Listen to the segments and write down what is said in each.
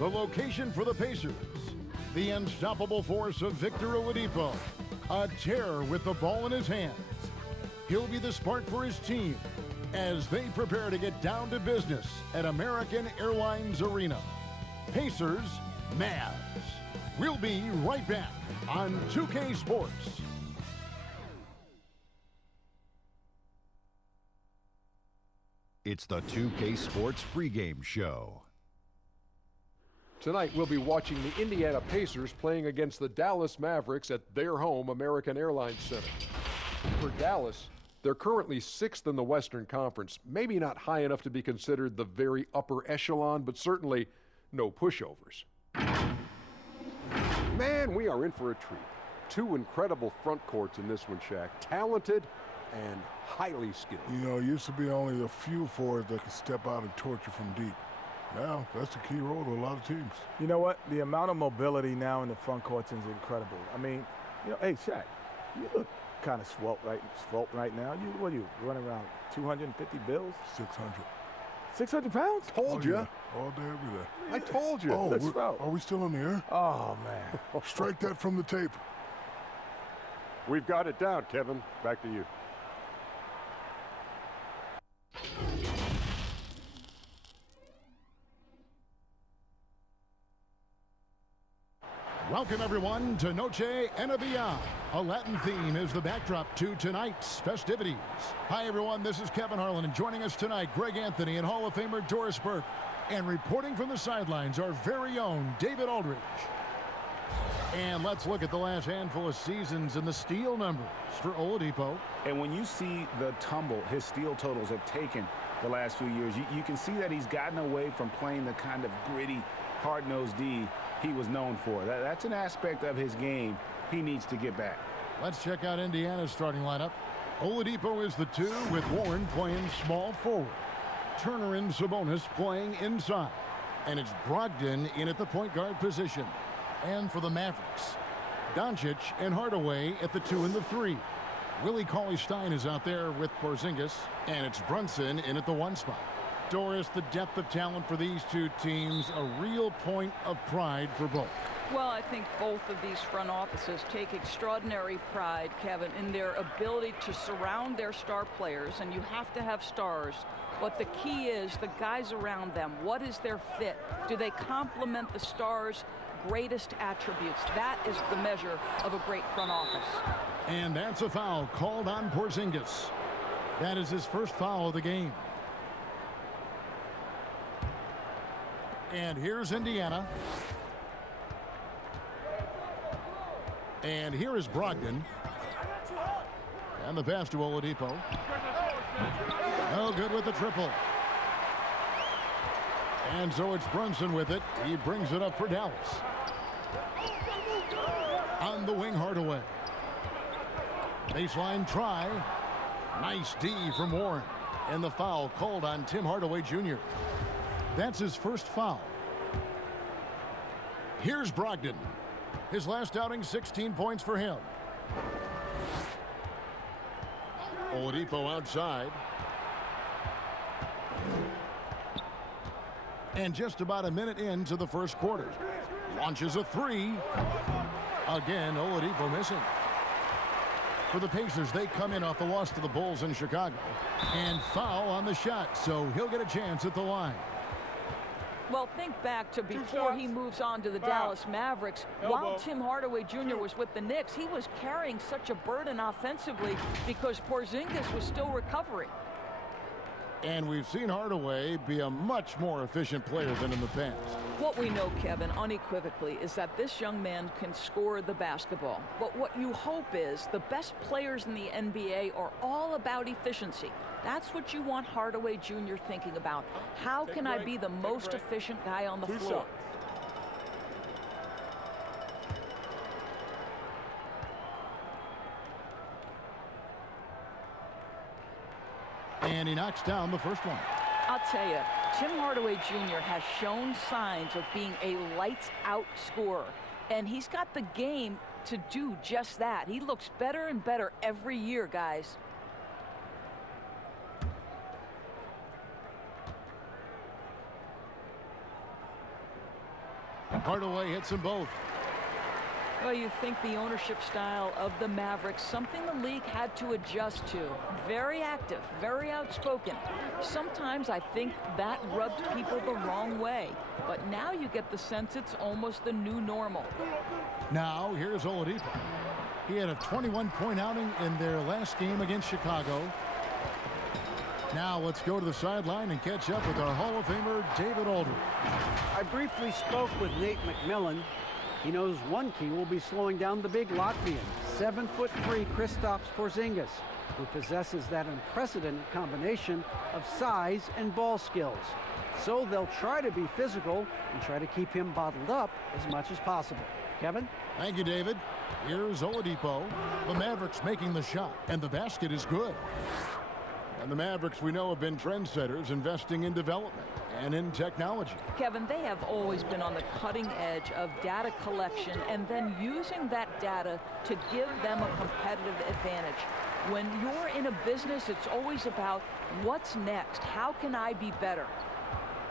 The location for the Pacers, the unstoppable force of Victor Oladipo, a terror with the ball in his hands. He'll be the spark for his team as they prepare to get down to business at American Airlines Arena. Pacers, Mavs. We'll be right back on 2K Sports. It's the 2K Sports pregame show. Tonight, we'll be watching the Indiana Pacers playing against the Dallas Mavericks at their home, American Airlines Center. For Dallas, they're currently 6th in the Western Conference. Maybe not high enough to be considered the very upper echelon, but certainly no pushovers. Man, we are in for a treat. Two incredible front courts in this one, Shaq. Talented and highly skilled. You know, it used to be only a few forwards that could step out and torture from deep. Now, that's the key role to a lot of teams. You know what? The amount of mobility now in the front courts is incredible. I mean, you know, hey, Shaq, you look kind of svelte right now. What are you, running around 250 bills? 600. 600 pounds? Told you. Yeah. All day, every day. I told you. Oh, are we still in the air? Oh, man. Strike that from the tape. We've got it down, Kevin. Back to you. Welcome, everyone, to Noche and Beyond. A Latin theme is the backdrop to tonight's festivities. Hi, everyone. This is Kevin Harlan, and joining us tonight, Greg Anthony and Hall of Famer Doris Burke. And reporting from the sidelines, our very own David Aldridge. And let's look at the last handful of seasons and the steal numbers for Oladipo. And when you see the tumble his steal totals have taken the last few years, you can see that he's gotten away from playing the kind of gritty, hard-nosed D he was known for. That's an aspect of his game he needs to get back. Let's check out Indiana's starting lineup. Oladipo is the 2 with Warren playing small forward. Turner and Sabonis playing inside. And it's Brogdon in at the point guard position. And for the Mavericks, Doncic and Hardaway at the 2 and the 3. Willie Cauley-Stein is out there with Porzingis. And it's Brunson in at the 1 spot. Doris, the depth of talent for these two teams, a real point of pride for both. Well, I think both of these front offices take extraordinary pride, Kevin, in their ability to surround their star players, and you have to have stars. But the key is the guys around them. What is their fit? Do they complement the stars' greatest attributes? That is the measure of a great front office. And that's a foul called on Porzingis. That is his first foul of the game. And here's Indiana. And here is Brogdon. And the pass to Oladipo. No good with the triple. And so it's Brunson with it. He brings it up for Dallas. On the wing, Hardaway. Baseline try. Nice D from Warren. And the foul called on Tim Hardaway Jr. That's his first foul. Here's Brogdon. His last outing, 16 points for him. Oladipo outside. And just about a minute into the first quarter. Launches a 3. Again, Oladipo missing. For the Pacers, they come in off the loss to the Bulls in Chicago. And foul on the shot, so he'll get a chance at the line. Well, think back to before he moves on to the Dallas Mavericks. While Tim Hardaway Jr. was with the Knicks, he was carrying such a burden offensively because Porzingis was still recovering. And we've seen Hardaway be a much more efficient player than in the past. What we know, Kevin, unequivocally, is that this young man can score the basketball. But what you hope is the best players in the NBA are all about efficiency. That's what you want Hardaway Jr. thinking about. How can I be the most efficient guy on the floor? And he knocks down the first one. I'll tell you, Tim Hardaway Jr. has shown signs of being a lights-out scorer. And he's got the game to do just that. He looks better and better every year, guys. Hardaway hits them both. Well, you think the ownership style of the Mavericks, something the league had to adjust to. Very active, very outspoken. Sometimes I think that rubbed people the wrong way. But now you get the sense it's almost the new normal. Now, here's Oladipo. He had a 21-point outing in their last game against Chicago. Now let's go to the sideline and catch up with our Hall of Famer, David Aldridge. I briefly spoke with Nate McMillan. He knows one key will be slowing down the big Latvian, 7'3" Kristaps Porzingis, who possesses that unprecedented combination of size and ball skills. So they'll try to be physical and try to keep him bottled up as much as possible. Kevin? Thank you, David. Here's Oladipo. The Mavericks making the shot, and the basket is good. And the Mavericks, we know, have been trendsetters, investing in development and in technology. Kevin, they have always been on the cutting edge of data collection and then using that data to give them a competitive advantage. When you're in a business, it's always about what's next? How can I be better?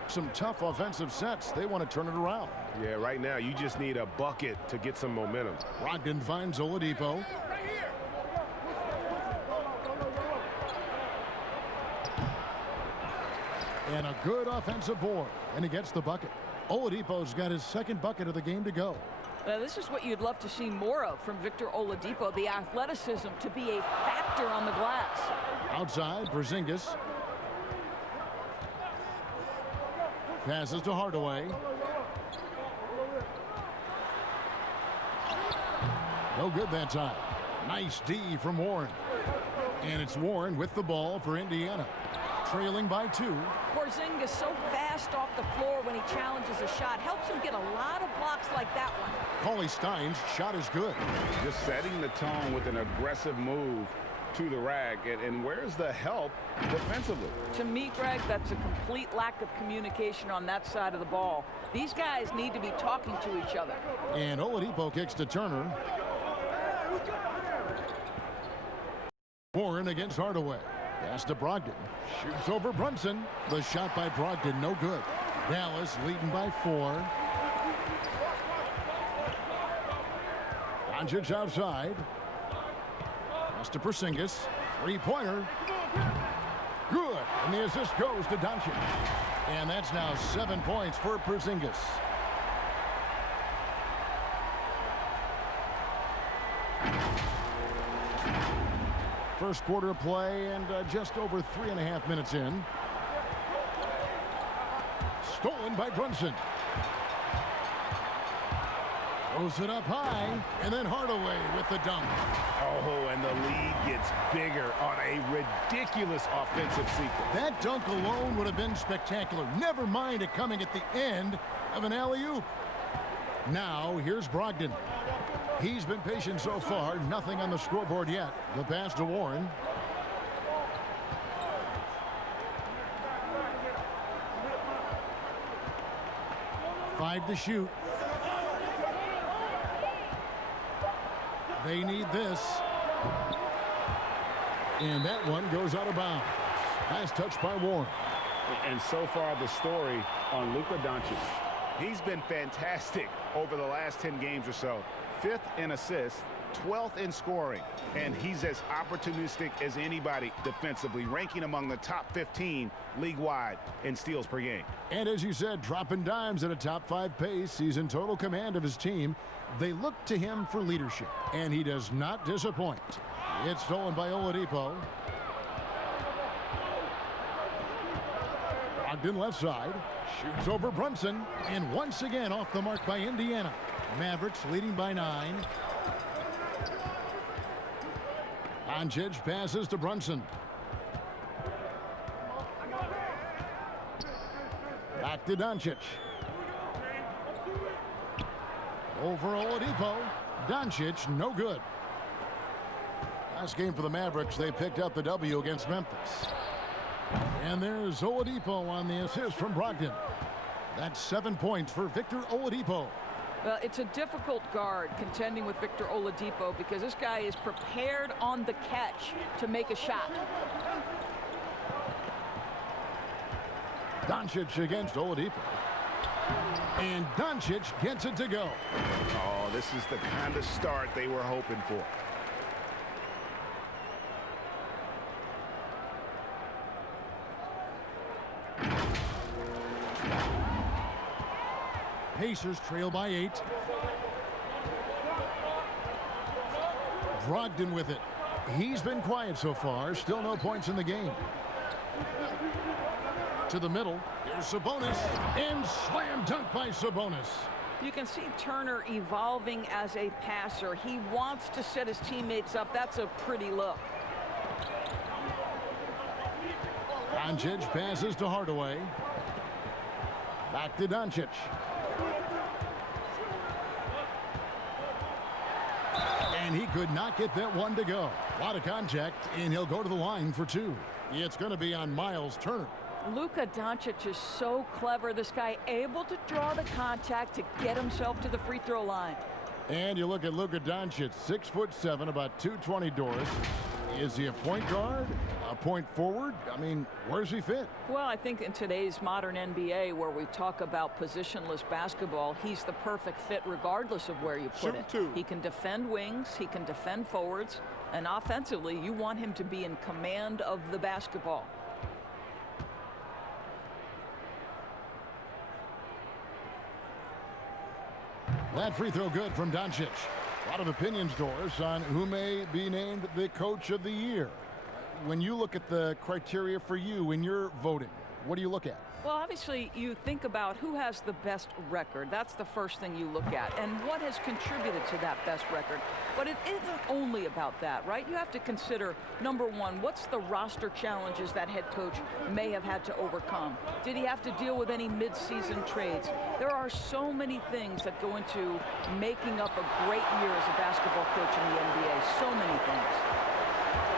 Some tough offensive sets. They want to turn it around. Yeah, right now you just need a bucket to get some momentum. Brogdon finds Oladipo. And a good offensive board, and he gets the bucket. Oladipo's got his second bucket of the game to go. This is what you'd love to see more of from Victor Oladipo, the athleticism to be a factor on the glass. Outside, Porzingis. Passes to Hardaway. No good that time. Nice D from Warren. And it's Warren with the ball for Indiana. Trailing by 2. Porzingis so fast off the floor when he challenges a shot. Helps him get a lot of blocks like that one. Cauley Stein's shot is good. Just setting the tone with an aggressive move to the rack. And where's the help defensively? To me, Greg, that's a complete lack of communication on that side of the ball. These guys need to be talking to each other. And Oladipo kicks to Turner. Warren against Hardaway. Pass to Brogdon. Shoots over Brunson. The shot by Brogdon, no good. Dallas leading by 4. Doncic outside. Pass to Porzingis. Three-pointer. Good. And the assist goes to Doncic. And that's now 7 points for Porzingis. First quarter of play and just over 3.5 minutes in. Stolen by Brunson. Throws it up high, and then Hardaway with the dunk. Oh, and the lead gets bigger on a ridiculous offensive sequence. That dunk alone would have been spectacular. Never mind it coming at the end of an alley-oop. Now, here's Brogdon. He's been patient so far. Nothing on the scoreboard yet. The pass to Warren. Five to shoot. They need this. And that one goes out of bounds. Nice touch by Warren. And so far the story on Luka Doncic. He's been fantastic over the last 10 games or so. 5th in assists, 12th in scoring, and he's as opportunistic as anybody defensively, ranking among the top 15 league-wide in steals per game. And as you said, dropping dimes at a top 5 pace. He's in total command of his team. They look to him for leadership, and he does not disappoint. It's stolen by Oladipo. Brogdon left side. Shoots over Brunson, and once again off the mark by Indiana. Mavericks leading by 9. Doncic passes to Brunson. Back to Doncic. Over Oladipo. Doncic, no good. Last game for the Mavericks, they picked up the W against Memphis. And there's Oladipo on the assist from Brogdon. That's 7 points for Victor Oladipo. Well, it's a difficult guard contending with Victor Oladipo because this guy is prepared on the catch to make a shot. Doncic against Oladipo. And Doncic gets it to go. Oh, this is the kind of start they were hoping for. Pacers trail by 8. Brogdon with it. He's been quiet so far. Still no points in the game. To the middle. Here's Sabonis. And slam dunk by Sabonis. You can see Turner evolving as a passer. He wants to set his teammates up. That's a pretty look. Doncic passes to Hardaway. Back to Doncic. And he could not get that one to go. A lot of contact, and he'll go to the line for 2. It's going to be on Miles Turner. Luka Doncic is so clever. This guy able to draw the contact to get himself to the free throw line. And you look at Luka Doncic, 6'7", about 220, Doris. Is he a point guard? A point forward? I mean, where's he fit? Well, I think in today's modern NBA, where we talk about positionless basketball, he's the perfect fit regardless of where you put it. He can defend wings, he can defend forwards, and offensively, you want him to be in command of the basketball. That free throw good from Doncic. A lot of opinions, Doris, on who may be named the coach of the year. When you look at the criteria for you when you're voting, what do you look at? Well, obviously, you think about who has the best record. That's the first thing you look at. And what has contributed to that best record. But it isn't only about that, right? You have to consider, number one, what's the roster challenges that head coach may have had to overcome? Did he have to deal with any mid-season trades? There are so many things that go into making up a great year as a basketball coach in the NBA. So many things.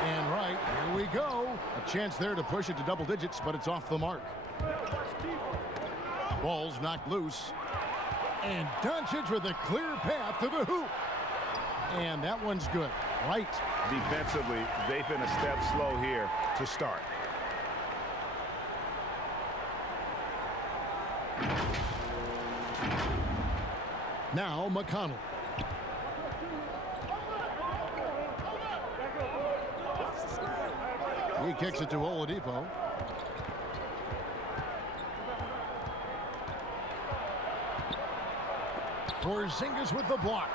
And right, here we go. A chance there to push it to double digits, but it's off the mark. Ball's knocked loose. And Doncic with a clear path to the hoop. And that one's good. Right. Defensively, they've been a step slow here to start. Now McConnell. He kicks it to Oladipo. Porzingis with the block.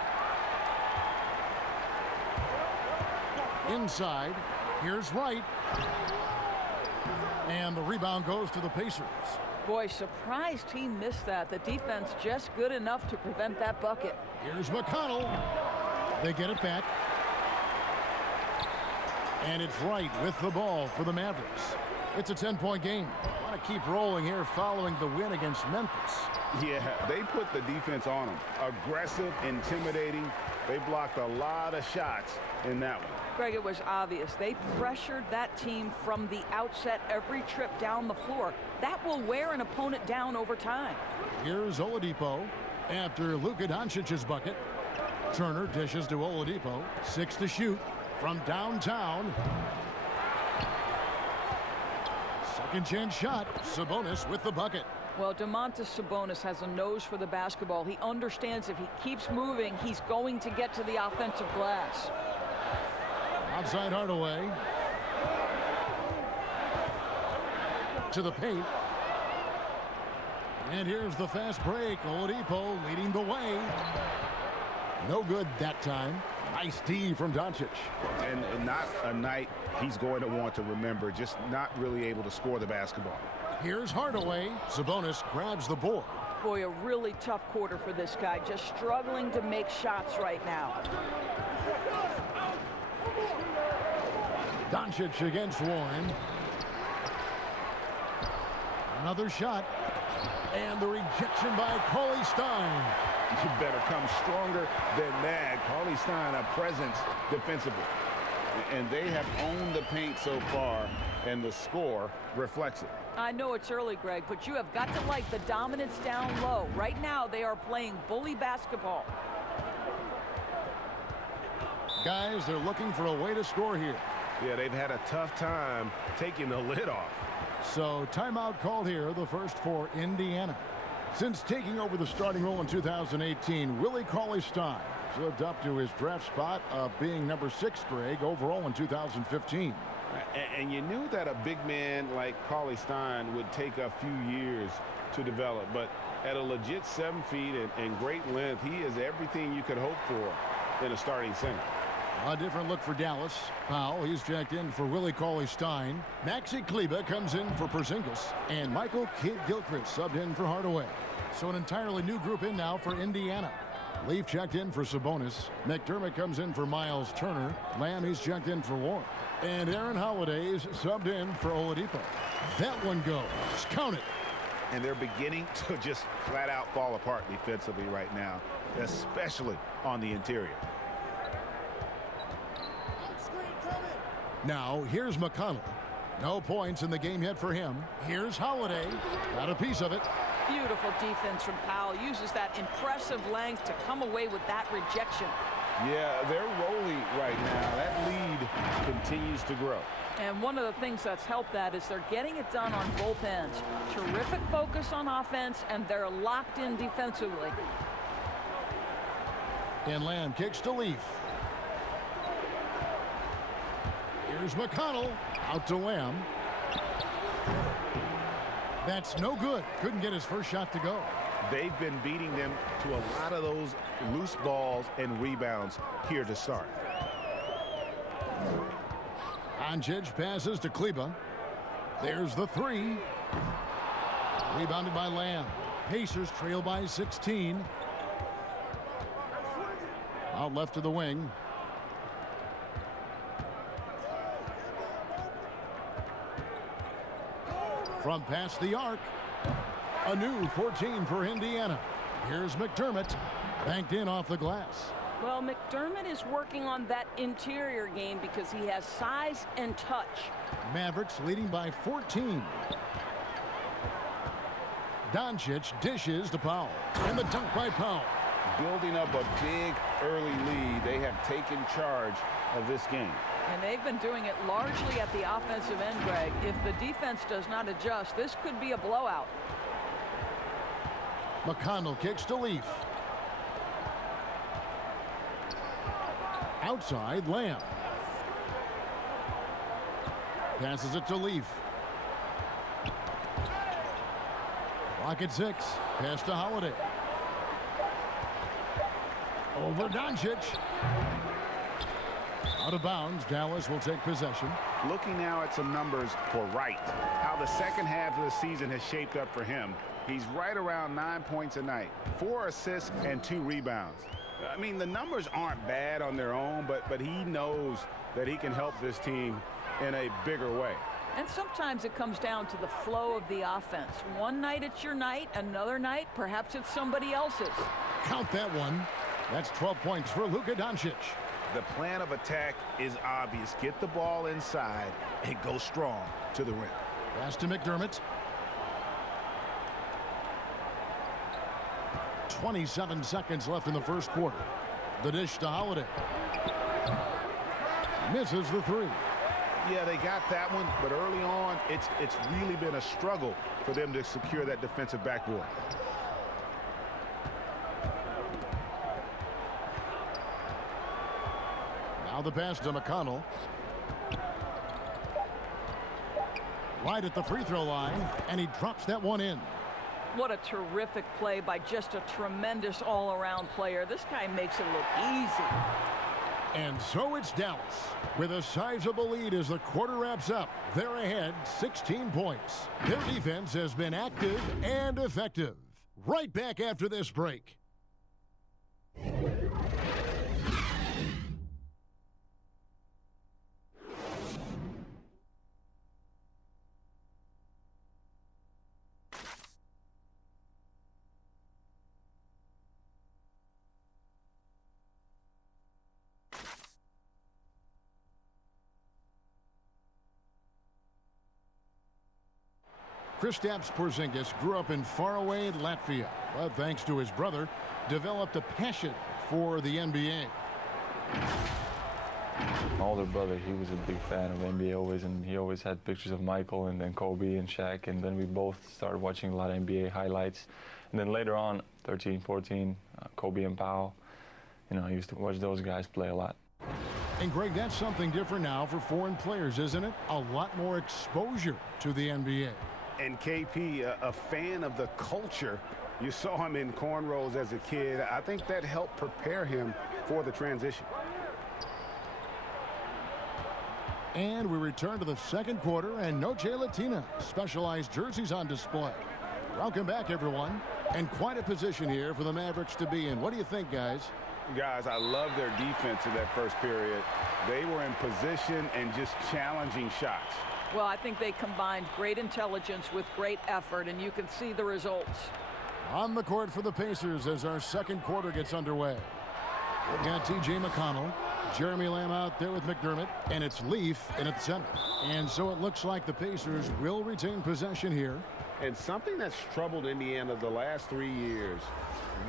Inside. Here's Wright. And the rebound goes to the Pacers. Boy, surprised he missed that. The defense just good enough to prevent that bucket. Here's McConnell. They get it back. And it's Wright with the ball for the Mavericks. It's a 10-point game. Want to keep rolling here following the win against Memphis. Yeah, they put the defense on them. Aggressive, intimidating. They blocked a lot of shots in that one. Greg, it was obvious. They pressured that team from the outset every trip down the floor. That will wear an opponent down over time. Here's Oladipo after Luka Doncic's bucket. Turner dishes to Oladipo. 6 to shoot from downtown. Second chance shot. Sabonis with the bucket. Well, Domantas Sabonis has a nose for the basketball. He understands if he keeps moving, he's going to get to the offensive glass. Outside Hardaway. To the paint. And here's the fast break. Oladipo leading the way. No good that time. Nice D from Doncic. And not a night he's going to want to remember. Just not really able to score the basketball. Here's Hardaway. Sabonis grabs the board. Boy, a really tough quarter for this guy. Just struggling to make shots right now. Doncic against Warren. Another shot. And the rejection by Cauley Stein. You better come stronger than that. Cauley Stein, a presence defensively. And they have owned the paint so far, and the score reflects it. I know it's early, Greg, but you have got to like the dominance down low. Right now, they are playing bully basketball. Guys, they're looking for a way to score here. Yeah, they've had a tough time taking the lid off. So timeout called here, the first for Indiana. Since taking over the starting role in 2018, Willie Cauley-Stein has lived up to his draft spot of being number 6, Greg, overall in 2015. And you knew that a big man like Cauley-Stein would take a few years to develop, but at a legit 7 feet and great length, he is everything you could hope for in a starting center. A different look for Dallas. Powell, he's checked in for Willie Cauley-Stein. Maxi Kleber comes in for Porzingis. And Michael Kidd-Gilchrist subbed in for Hardaway. So an entirely new group in now for Indiana. Leaf checked in for Sabonis. McDermott comes in for Miles Turner. Lamb, he's checked in for Warren. And Aaron Holiday's subbed in for Oladipo. That one goes. Count it. And they're beginning to just flat out fall apart defensively right now, especially on the interior. Now, here's McConnell. No points in the game yet for him. Here's Holiday. Got a piece of it. Beautiful defense from Powell. Uses that impressive length to come away with that rejection. Yeah, they're rolling right now. That lead continues to grow. And one of the things that's helped that is they're getting it done on both ends. Terrific focus on offense, and they're locked in defensively. And Lamb kicks to Leaf. Here's McConnell. Out to Lamb. That's no good. Couldn't get his first shot to go. They've been beating them to a lot of those loose balls and rebounds here to start. Doncic passes to Kleber. There's the 3. Rebounded by Lamb. Pacers trail by 16. Out left to the wing. From past the arc. A new 14 for Indiana. Here's McDermott. Banked in off the glass. Well, McDermott is working on that interior game because he has size and touch. Mavericks leading by 14. Doncic dishes to Powell. And the dunk by Powell. Building up a big early lead. They have taken charge of this game. And they've been doing it largely at the offensive end, Greg. If the defense does not adjust, this could be a blowout. McConnell kicks to Leaf. Outside, Lamb. Passes it to Leaf. Clock at 6. Pass to Holiday. Over Doncic. Out of bounds. Dallas will take possession. Looking now at some numbers for Wright. How the second half of the season has shaped up for him. He's right around 9 points a night, 4 assists and 2 rebounds. I mean, the numbers aren't bad on their own, but he knows that he can help this team in a bigger way. And sometimes it comes down to the flow of the offense. One night it's your night, another night perhaps it's somebody else's. Count that one. That's 12 points for Luka Doncic. The plan of attack is obvious. Get the ball inside and go strong to the rim. Pass to McDermott. 27 seconds left in the first quarter. The dish to Holiday. Misses the 3. Yeah, they got that one, but early on, it's really been a struggle for them to secure that defensive backboard. Now the pass to McConnell. Right at the free throw line, and he drops that one in. What a terrific play by just a tremendous all-around player. This guy makes it look easy. And so it's Dallas with a sizable lead as the quarter wraps up. They're ahead 16 points. Their defense has been active and effective. Right back after this break. Kristaps Porzingis grew up in faraway Latvia, but thanks to his brother, developed a passion for the NBA. My older brother, he was a big fan of NBA always, and he always had pictures of Michael and then Kobe and Shaq, and then we both started watching a lot of NBA highlights. And then later on, 13, 14, Kobe and Powell, you know, I used to watch those guys play a lot. And Greg, that's something different now for foreign players, isn't it? A lot more exposure to the NBA. And KP, a fan of the culture. You saw him in cornrows as a kid. I think that helped prepare him for the transition. And we return to the second quarter, and Noche Latina specialized jerseys on display. Welcome back, everyone. And quite a position here for the Mavericks to be in. What do you think, guys? Guys, I love their defense in that first period. They were in position and just challenging shots. Well, I think they combined great intelligence with great effort, and you can see the results. On the court for the Pacers as our second quarter gets underway. We've got T.J. McConnell, Jeremy Lamb out there with McDermott, and it's Leaf in at the center. And so it looks like the Pacers will retain possession here. And something that's troubled Indiana the last 3 years,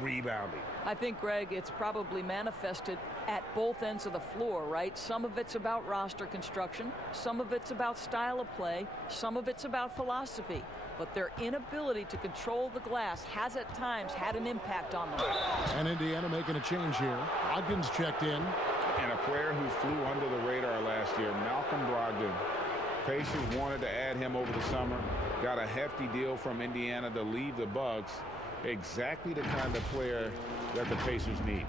rebounding. I think, Greg, it's probably manifested at both ends of the floor, right? Some of it's about roster construction, some of it's about style of play, some of it's about philosophy. But their inability to control the glass has at times had an impact on them. And Indiana making a change here. Ogden's checked in. And a player who flew under the radar last year, Malcolm Brogdon. Pacers wanted to add him over the summer. Got a hefty deal from Indiana to leave the Bucks. Exactly the kind of player that the Pacers need.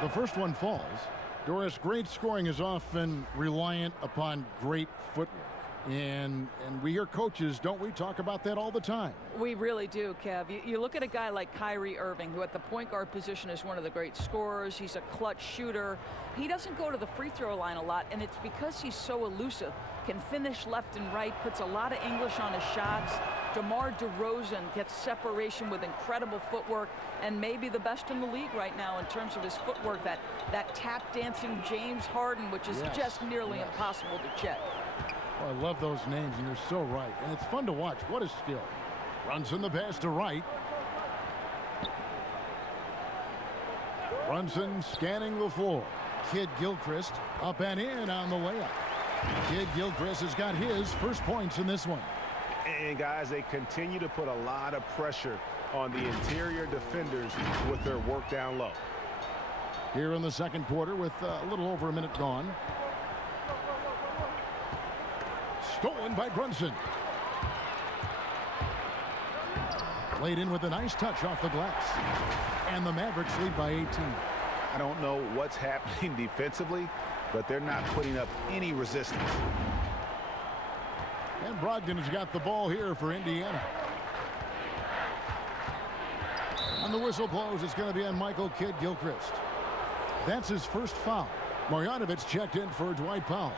The first one falls. Doris, great scoring is often reliant upon great footwork. And we hear coaches, don't we, talk about that all the time? We really do, Kev. You look at a guy like Kyrie Irving, who at the point guard position is one of the great scorers. He's a clutch shooter. He doesn't go to the free throw line a lot, and it's because he's so elusive. Can finish left and right, puts a lot of English on his shots. DeMar DeRozan gets separation with incredible footwork, and maybe the best in the league right now in terms of his footwork. That tap dancing James Harden, which is just nearly impossible to check. Oh, I love those names, and you're so right. And it's fun to watch. What a skill. Brunson the pass to Wright. Brunson scanning the floor. Kid Gilchrist up and in on the layup. Kid Gilchrist has got his first points in this one. And guys, they continue to put a lot of pressure on the interior defenders with their work down low. Here in the second quarter with a little over a minute gone. Stolen by Brunson. Laid in with a nice touch off the glass. And the Mavericks lead by 18. I don't know what's happening defensively, but they're not putting up any resistance. And Brogdon has got the ball here for Indiana. And the whistle blows. It's going to be on Michael Kidd Gilchrist. That's his first foul. Marjanovic checked in for Dwight Powell.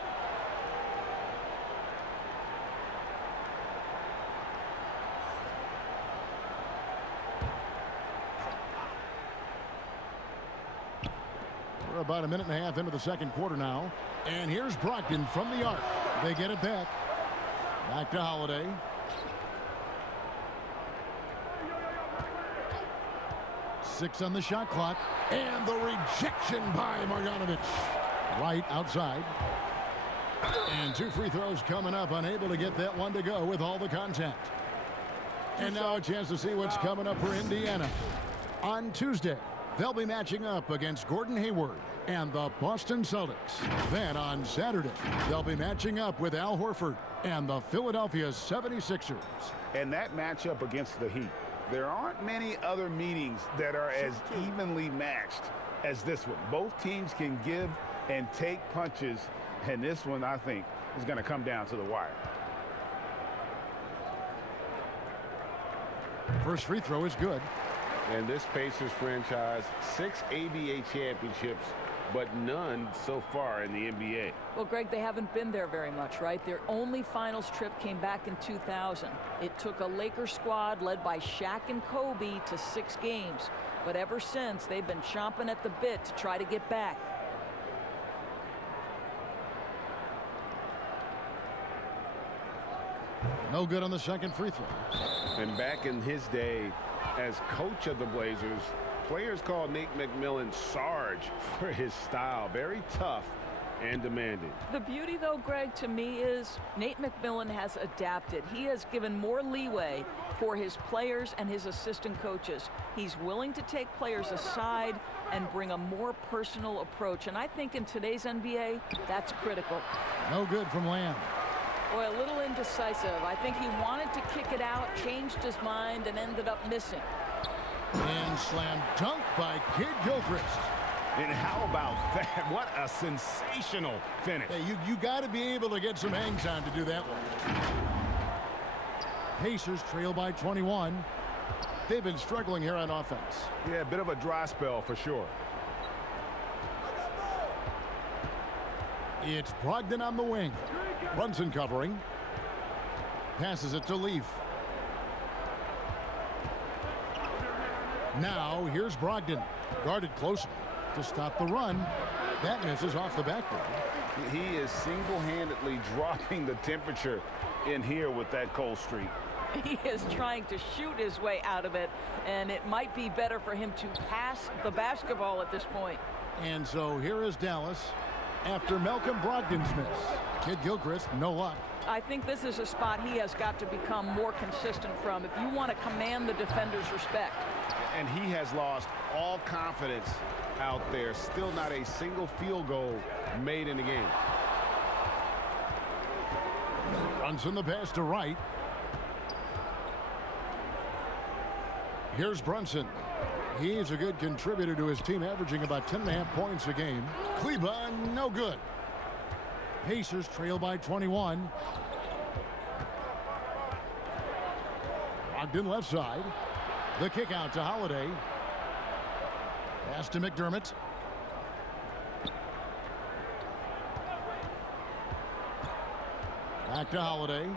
We're about a minute and a half into the second quarter now. And here's Brogdon from the arc. They get it back. Back to Holiday. Six on the shot clock. And the rejection by Marjanovic. Right outside. And two free throws coming up. Unable to get that one to go with all the contact. And now a chance to see what's coming up for Indiana. On Tuesday, they'll be matching up against Gordon Hayward and the Boston Celtics. Then on Saturday, they'll be matching up with Al Horford and the Philadelphia 76ers. And that matchup against the Heat, there aren't many other meetings that are as evenly matched as this one. Both teams can give and take punches, and this one, I think, is going to come down to the wire. First free throw is good. And this Pacers franchise, 6 ABA championships, but none so far in the NBA. Well, Greg, they haven't been there very much, right? Their only finals trip came back in 2000. It took a Lakers squad led by Shaq and Kobe to 6 games. But ever since, they've been chomping at the bit to try to get back. No good on the second free throw. And back in his day as coach of the Blazers, players called Nate McMillan Sarge for his style. Very tough and demanding. The beauty, though, Greg, to me is Nate McMillan has adapted. He has given more leeway for his players and his assistant coaches. He's willing to take players aside and bring a more personal approach. And I think in today's NBA, that's critical. No good from Lamb. Boy, a little indecisive. I think he wanted to kick it out, changed his mind, and ended up missing. And slam dunk by Kid Gilchrist. And how about that? What a sensational finish. Hey, you got to be able to get some hang time to do that one. Pacers trail by 21. They've been struggling here on offense. Yeah, a bit of a dry spell for sure. It's Brogdon on the wing. Brunson covering. Passes it to Leaf. Now here's Brogdon. Guarded closely to stop the run. That misses off the backboard. He is single-handedly dropping the temperature in here with that cold streak. He is trying to shoot his way out of it, and it might be better for him to pass the basketball at this point. And so here is Dallas after Malcolm Brogdon's miss. Kid Gilchrist, no luck. I think this is a spot he has got to become more consistent from if you want to command the defender's respect. And he has lost all confidence out there. Still not a single field goal made in the game. Brunson the pass to Wright. Here's Brunson. He's a good contributor to his team, averaging about 10.5 points a game. Kleba, no good. Pacers trail by 21. Brogdon left side. The kick out to Holiday. Pass to McDermott. Back to Holiday.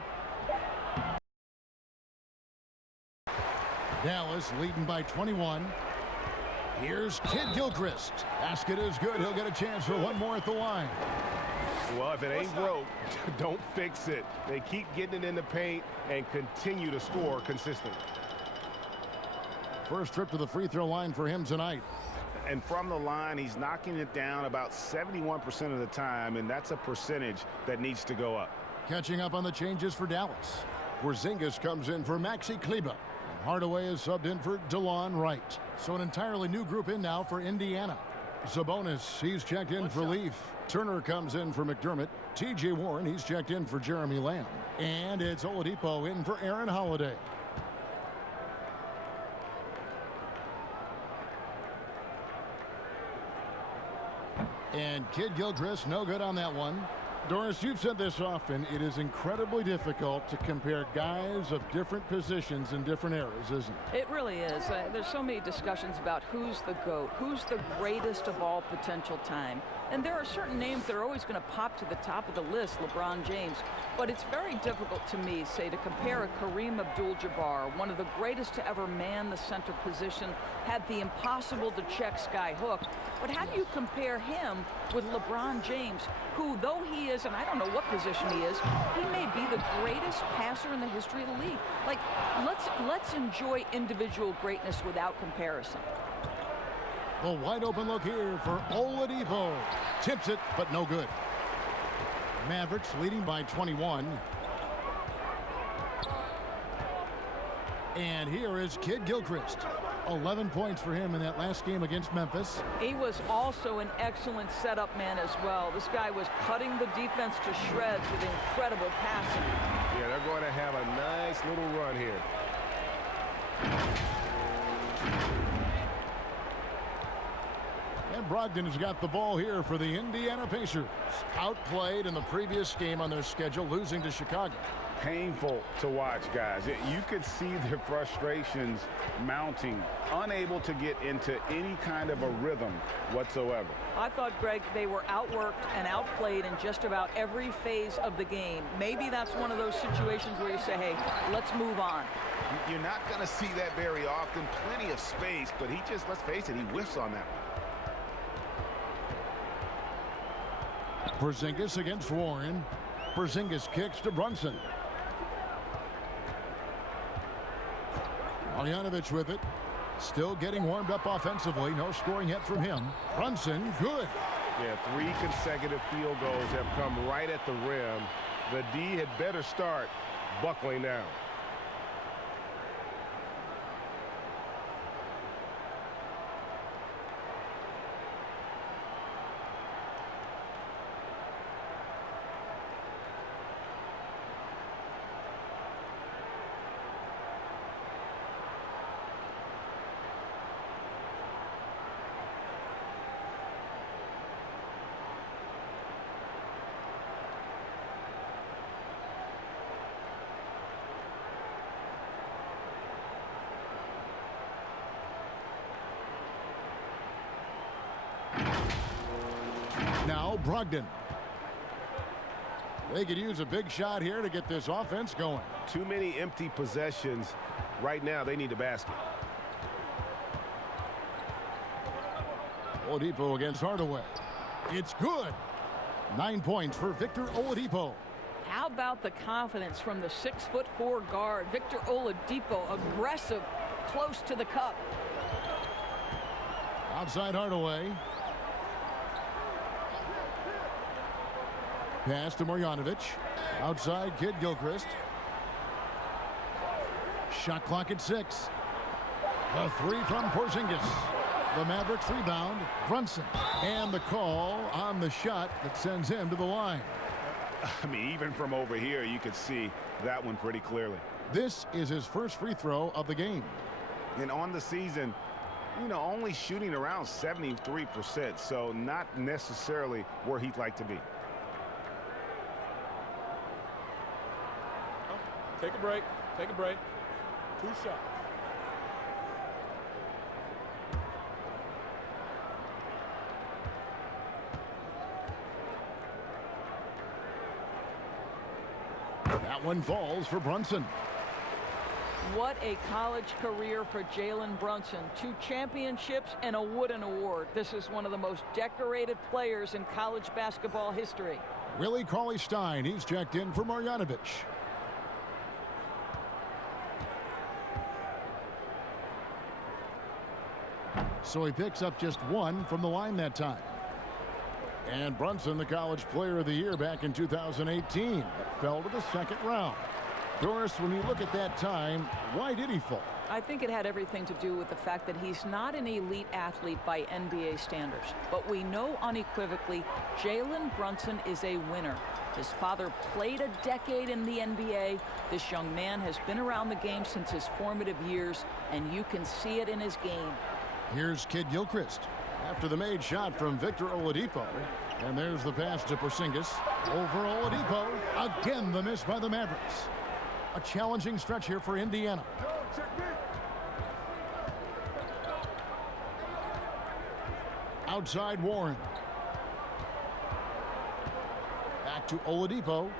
Dallas leading by 21. Here's Kid Gilchrist. Basket is good. He'll get a chance for one more at the line. Well, if it ain't broke, don't fix it. They keep getting it in the paint and continue to score consistently. First trip to the free throw line for him tonight. And from the line, he's knocking it down about 71% of the time, and that's a percentage that needs to go up. Catching up on the changes for Dallas. Porzingis comes in for Maxi Kleba. Hardaway is subbed in for DeLon Wright. So an entirely new group in now for Indiana. Sabonis, he's checked in for Leaf. Turner comes in for McDermott. T.J. Warren, he's checked in for Jeremy Lamb. And it's Oladipo in for Aaron Holiday. And Kid Gilchrist, no good on that one. Doris, you've said this often. It is incredibly difficult to compare guys of different positions in different eras, isn't it? It really is. There's so many discussions about who's the GOAT, who's the greatest of all potential time. And there are certain names that are always going to pop to the top of the list, LeBron James. But it's very difficult to me, say, to compare a Kareem Abdul-Jabbar, one of the greatest to ever man the center position, had the impossible to check sky hook. But how do you compare him with LeBron James, who, though he is, and I don't know what position he is, he may be the greatest passer in the history of the league. Like, let's enjoy individual greatness without comparison. A wide open look here for Oladipo. Tips it, but no good. Mavericks leading by 21. And here is Kid Gilchrist. 11 points for him in that last game against Memphis. He was also an excellent setup man as well. This guy was cutting the defense to shreds with incredible passing. Yeah, they're going to have a nice little run here. And Brogdon has got the ball here for the Indiana Pacers. Outplayed in the previous game on their schedule, losing to Chicago. Painful to watch, guys. You could see their frustrations mounting, unable to get into any kind of a rhythm whatsoever. I thought, Greg, they were outworked and outplayed in just about every phase of the game. Maybe that's one of those situations where you say, hey, let's move on. You're not going to see that very often. Plenty of space, but he just, let's face it, he whiffs on that one. Porzingis against Warren. Porzingis kicks to Brunson. Marjanovic with it. Still getting warmed up offensively. No scoring yet from him. Brunson, good. Yeah, 3 consecutive field goals have come right at the rim. The D had better start buckling down. Now Brogdon. They could use a big shot here to get this offense going. Too many empty possessions. Right now, they need a basket. Oladipo against Hardaway. It's good. 9 points for Victor Oladipo. How about the confidence from the 6'4" guard, Victor Oladipo, aggressive, close to the cup. Outside Hardaway. Pass to Marjanovic. Outside Kid Gilchrist. Shot clock at 6. The 3 from Porzingis. The Mavericks rebound. Brunson. And the call on the shot that sends him to the line. I mean, even from over here, you could see that one pretty clearly. This is his first free throw of the game. And on the season, you know, only shooting around 73%, so not necessarily where he'd like to be. Take a break. Take a break. 2 shots. That one falls for Brunson. What a college career for Jalen Brunson. 2 championships and a Wooden Award. This is one of the most decorated players in college basketball history. Willie Cauley-Stein, he's checked in for Marjanovic. So he picks up just 1 from the line that time. And Brunson, the College Player of the Year back in 2018, but fell to the 2nd round. Doris, when you look at that time, why did he fall? I think it had everything to do with the fact that he's not an elite athlete by NBA standards. But we know unequivocally Jalen Brunson is a winner. His father played a decade in the NBA. This young man has been around the game since his formative years, and you can see it in his game. Here's Kid Gilchrist after the made shot from Victor Oladipo. And there's the pass to Porzingis. Over Oladipo. Again, the miss by the Mavericks. A challenging stretch here for Indiana. Outside Warren. Back to Oladipo.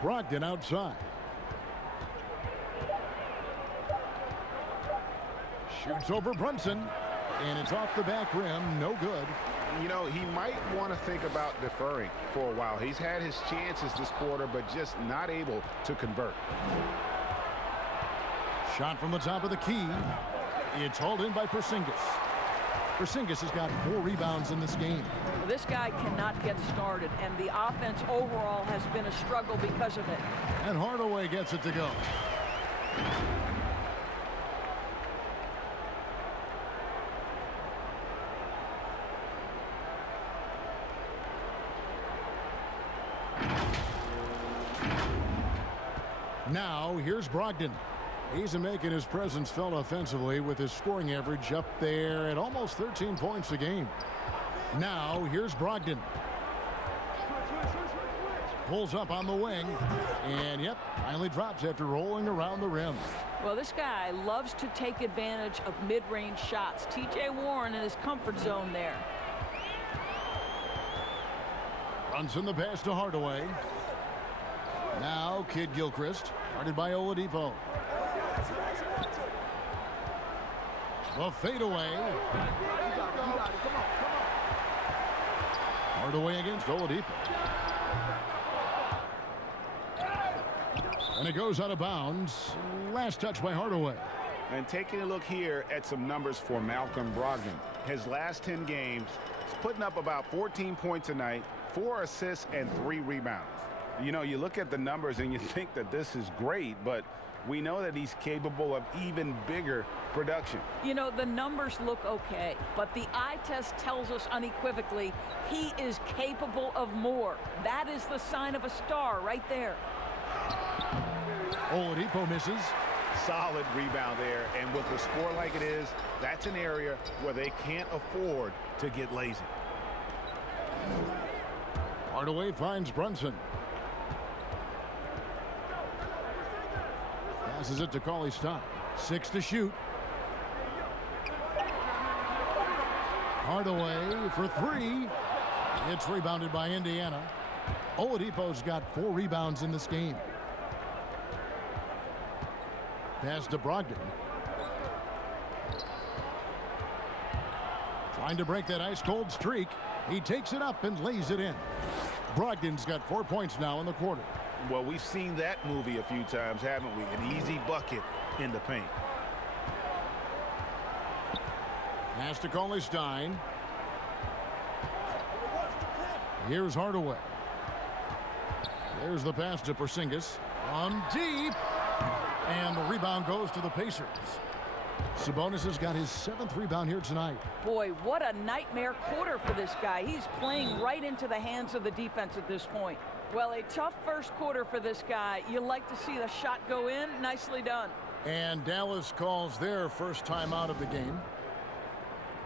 Brogdon outside. Shoots over Brunson, and it's off the back rim. No good. You know, he might want to think about deferring for a while. He's had his chances this quarter, but just not able to convert. Shot from the top of the key. It's hauled in by Porzingis. Porzingis has got 4 rebounds in this game. Well, this guy cannot get started, and the offense overall has been a struggle because of it. And Hardaway gets it to go. Now, here's Brogdon. He's making his presence felt offensively with his scoring average up there at almost 13 points a game. Now, here's Brogdon. Pulls up on the wing. And, yep, finally drops after rolling around the rim. Well, this guy loves to take advantage of mid-range shots. T.J. Warren in his comfort zone there. Brunson the pass to Hardaway. Now, Kid Gilchrist, guarded by Oladipo. The fadeaway. Hardaway against Oladipo. And it goes out of bounds. Last touch by Hardaway. And taking a look here at some numbers for Malcolm Brogdon. His last 10 games, he's putting up about 14 points a night, 4 assists, and 3 rebounds. You know, you look at the numbers and you think that this is great, but we know that he's capable of even bigger production. You know, the numbers look okay, but the eye test tells us unequivocally he is capable of more. That is the sign of a star right there. Oladipo misses. Solid rebound there, and with a score like it is, that's an area where they can't afford to get lazy. Hardaway finds Brunson. Passes it to Cauley-Stein. 6 to shoot. Hardaway for 3. It's rebounded by Indiana. Oladipo's got 4 rebounds in this game. Pass to Brogdon. Trying to break that ice-cold streak. He takes it up and lays it in. Brogdon's got 4 points now in the quarter. Well, we've seen that movie a few times, haven't we? An easy bucket in the paint. Pass to Cauley-Stein. Here's Hardaway. There's the pass to Porzingis. On deep. And the rebound goes to the Pacers. Sabonis has got his 7th rebound here tonight. Boy, what a nightmare quarter for this guy. He's playing right into the hands of the defense at this point. Well, a tough first quarter for this guy. You like to see the shot go in. Nicely done. And Dallas calls their first time out of the game.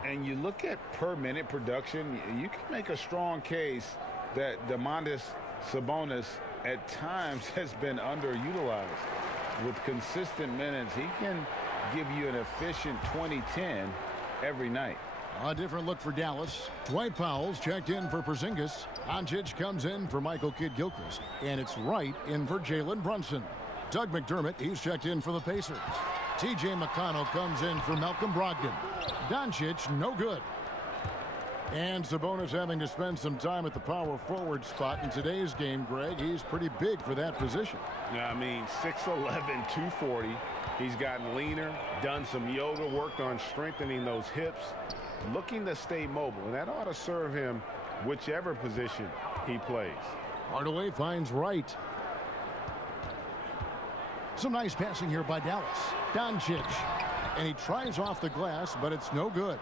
And you look at per minute production, you can make a strong case that Domantas Sabonis at times has been underutilized. With consistent minutes, he can give you an efficient 20-10 every night. A different look for Dallas. Dwight Powell's checked in for Porzingis. Doncic comes in for Michael Kidd-Gilchrist. And it's Wright in for Jalen Brunson. Doug McDermott, he's checked in for the Pacers. T.J. McConnell comes in for Malcolm Brogdon. Doncic, no good. And Sabonis having to spend some time at the power forward spot in today's game, Greg. He's pretty big for that position. Yeah, I mean, 6'11", 240. He's gotten leaner, done some yoga, worked on strengthening those hips, looking to stay mobile. And that ought to serve him whichever position he plays. Hardaway finds Wright. Some nice passing here by Dallas. Doncic. And he tries off the glass, but it's no good.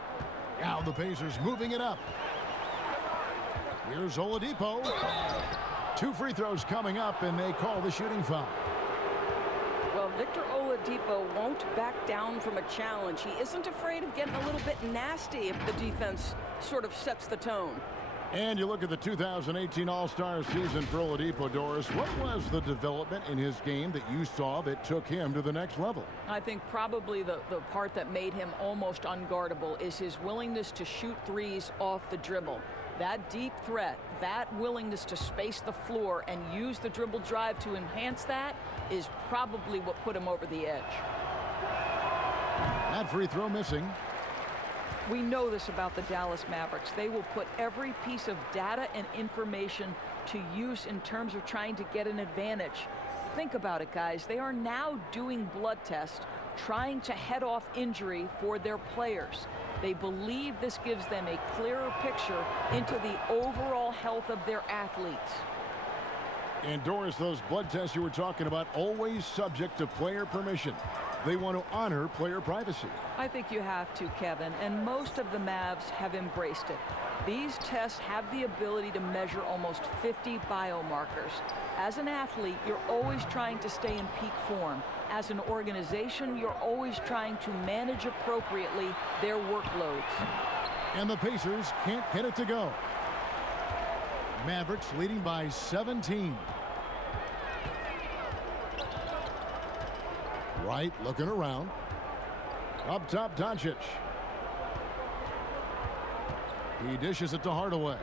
Now the Pacers moving it up. Here's Oladipo. 2 free throws coming up, and they call the shooting foul. Well, Victor Oladipo won't back down from a challenge. He isn't afraid of getting a little bit nasty if the defense sort of sets the tone. And you look at the 2018 All-Star season for Oladipo, Doris. What was the development in his game that you saw that took him to the next level? I think probably the part that made him almost unguardable is his willingness to shoot threes off the dribble. That deep threat, that willingness to space the floor and use the dribble drive to enhance that is probably what put him over the edge. That free throw missing. We know this about the Dallas Mavericks. They will put every piece of data and information to use in terms of trying to get an advantage. Think about it, guys. They are now doing blood tests, trying to head off injury for their players. They believe this gives them a clearer picture into the overall health of their athletes. And Doris, those blood tests you were talking about, always subject to player permission. They want to honor player privacy. I think you have to, Kevin, and most of the Mavs have embraced it. These tests have the ability to measure almost 50 biomarkers. As an athlete, you're always trying to stay in peak form. As an organization, you're always trying to manage appropriately their workloads. And the Pacers can't get it to go. Mavericks leading by 17. Wright looking around. Up top, Doncic. He dishes it to Hardaway.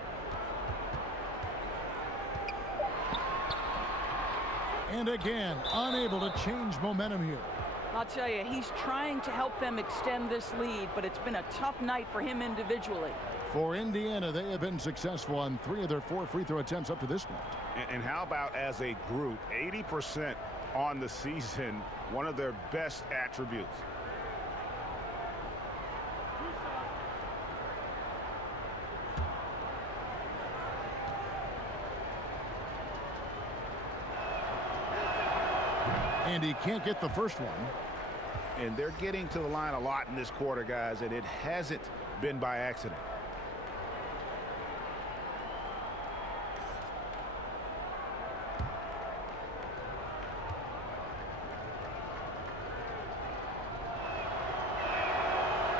And again, unable to change momentum here. I'll tell you, he's trying to help them extend this lead, but it's been a tough night for him individually. For Indiana, they have been successful on 3 of their 4 free throw attempts up to this point. And how about as a group, 80% on the season, one of their best attributes. And he can't get the first one. And they're getting to the line a lot in this quarter, guys, and it hasn't been by accident.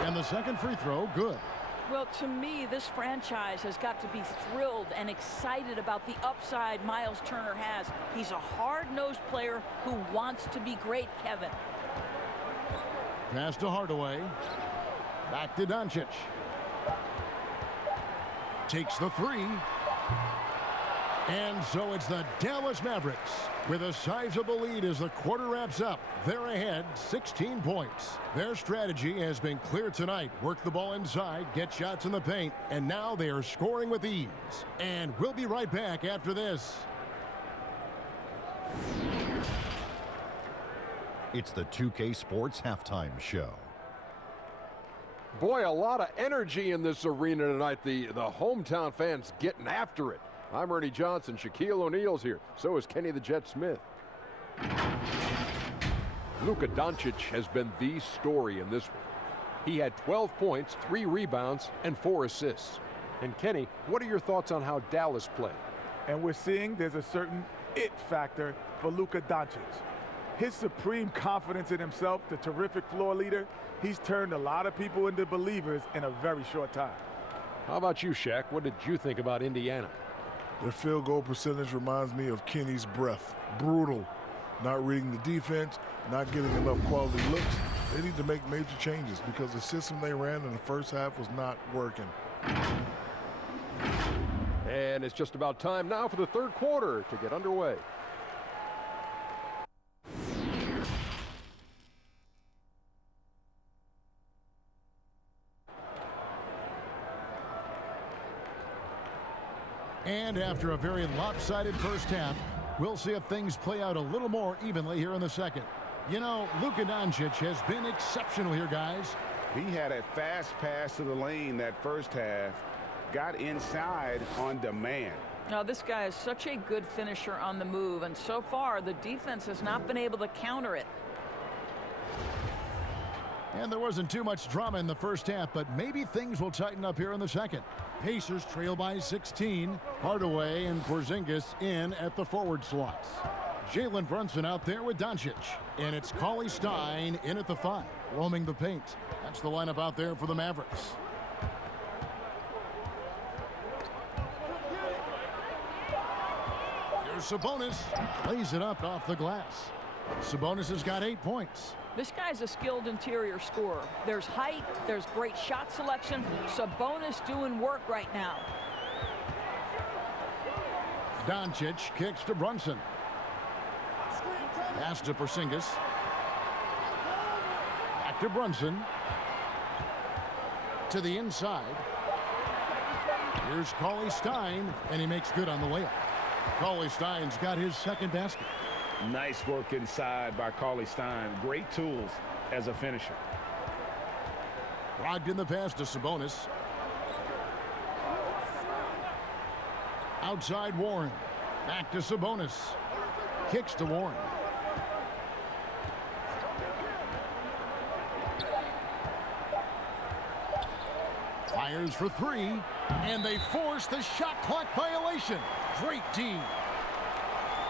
And the second free throw, good. Well, to me, this franchise has got to be thrilled and excited about the upside Miles Turner has. He's a hard-nosed player who wants to be great, Kevin. Pass to Hardaway. Back to Doncic. Takes the three. And so it's the Dallas Mavericks with a sizable lead as the quarter wraps up. They're ahead 16 points. Their strategy has been clear tonight. Work the ball inside, get shots in the paint, and now they are scoring with ease. And we'll be right back after this. It's the 2K Sports Halftime Show. Boy, a lot of energy in this arena tonight. The hometown fans getting after it. I'm Ernie Johnson. Shaquille O'Neal's here. So is Kenny the Jet Smith. Luka Doncic has been the story in this one. He had 12 points, 3 rebounds, and 4 assists. And Kenny, what are your thoughts on how Dallas played? And we're seeing there's a certain it factor for Luka Doncic. His supreme confidence in himself, the terrific floor leader, he's turned a lot of people into believers in a very short time. How about you, Shaq? What did you think about Indiana? Their field goal percentage reminds me of Kenny's breath. Brutal. Not reading the defense, not getting enough quality looks. They need to make major changes because the system they ran in the first half was not working. And it's just about time now for the third quarter to get underway. And after a very lopsided first half, we'll see if things play out a little more evenly here in the second. You know, Luka Doncic has been exceptional here, guys. He had a fast pass to the lane that first half, got inside on demand. Now, this guy is such a good finisher on the move, and so far the defense has not been able to counter it. And there wasn't too much drama in the first half, but maybe things will tighten up here in the second. Pacers trail by 16. Hardaway and Porzingis in at the forward slots. Jalen Brunson out there with Doncic. And it's Cauley Stein in at the 5, roaming the paint. That's the lineup out there for the Mavericks. Here's Sabonis. Lays it up off the glass. Sabonis has got 8 points. This guy's a skilled interior scorer. There's height, there's great shot selection. Sabonis doing work right now. Doncic kicks to Brunson. Pass to Porzingis. Back to Brunson. To the inside. Here's Cauley Stein, and he makes good on the layup. Cauley Stein's got his second basket. Nice work inside by Cauley Stein. Great tools as a finisher. Brogdon the pass to Sabonis. Outside Warren. Back to Sabonis. Kicks to Warren. Fires for 3. And they force the shot clock violation. Great D.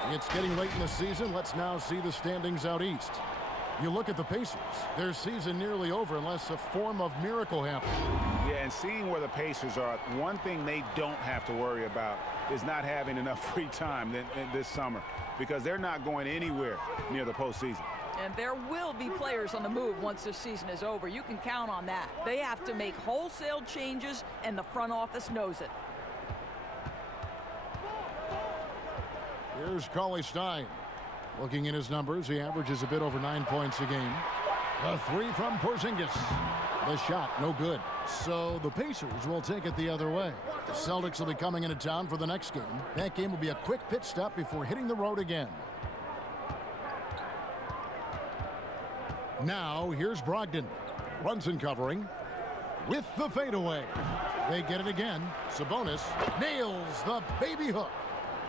It's getting late in the season. Let's now see the standings out east. You look at the Pacers. Their season nearly over unless a form of miracle happens. Yeah, and seeing where the Pacers are, one thing they don't have to worry about is not having enough free time this summer because they're not going anywhere near the postseason. And there will be players on the move once this season is over. You can count on that. They have to make wholesale changes, and the front office knows it. Here's Cauley Stein. Looking at his numbers, he averages a bit over 9 points a game. A 3 from Porzingis. The shot, no good. So the Pacers will take it the other way. The Celtics will be coming into town for the next game. That game will be a quick pit stop before hitting the road again. Now here's Brogdon. Brunson covering with the fadeaway. They get it again. Sabonis nails the baby hook.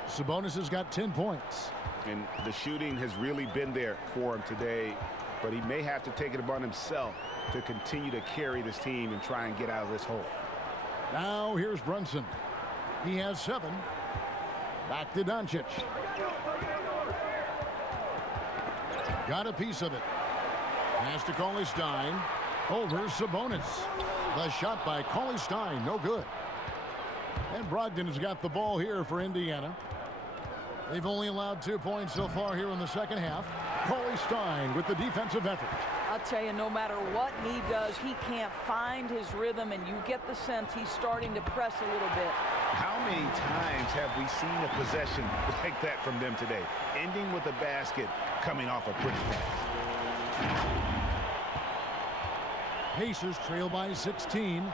Sabonis has got 10 points. And the shooting has really been there for him today, but he may have to take it upon himself to continue to carry this team and try and get out of this hole. Now here's Brunson. He has 7. Back to Doncic. Got a piece of it. Pass to Cauley-Stein. Over Sabonis. The shot by Cauley-Stein, no good. And Brogdon has got the ball here for Indiana. They've only allowed 2 points so far here in the second half. Cauley-Stein with the defensive effort. I'll tell you, no matter what he does, he can't find his rhythm, and you get the sense he's starting to press a little bit. How many times have we seen a possession like that from them today? Ending with a basket, coming off a pretty pass. Pacers trail by 16.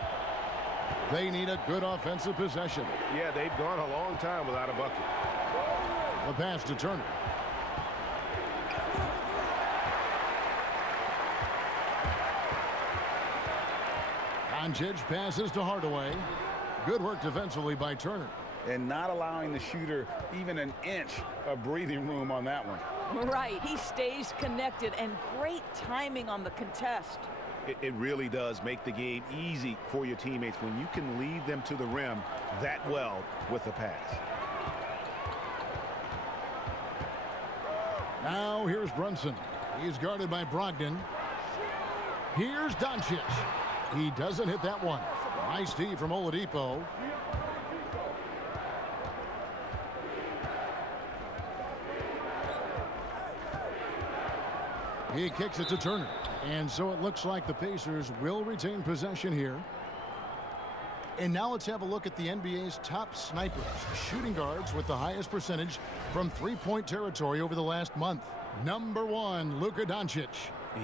They need a good offensive possession. Yeah, they've gone a long time without a bucket. The pass to Turner. Doncic passes to Hardaway. Good work defensively by Turner. And not allowing the shooter even an inch of breathing room on that one. Right, he stays connected, and great timing on the contest. It really does make the game easy for your teammates when you can lead them to the rim that well with the pass. Now here's Brunson. He's guarded by Brogdon. Here's Doncic. He doesn't hit that one. Nice D from Oladipo. He kicks it to Turner. And so it looks like the Pacers will retain possession here. And now let's have a look at the NBA's top snipers, shooting guards with the highest percentage from three-point territory over the last month. Number 1, Luka Doncic.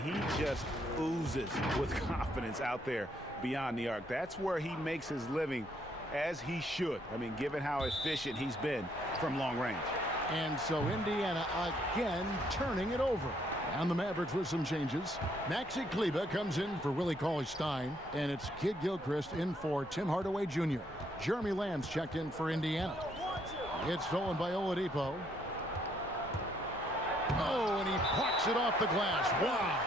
He just oozes with confidence out there beyond the arc. That's where he makes his living, as he should. I mean, given how efficient he's been from long range. And so Indiana again turning it over. And the Mavericks with some changes. Maxi Kleber comes in for Willie Cauley-Stein, and it's Kid Gilchrist in for Tim Hardaway Jr. Jeremy Lamb's checked in for Indiana. It's stolen by Oladipo. Oh, and he plucks it off the glass. Wow.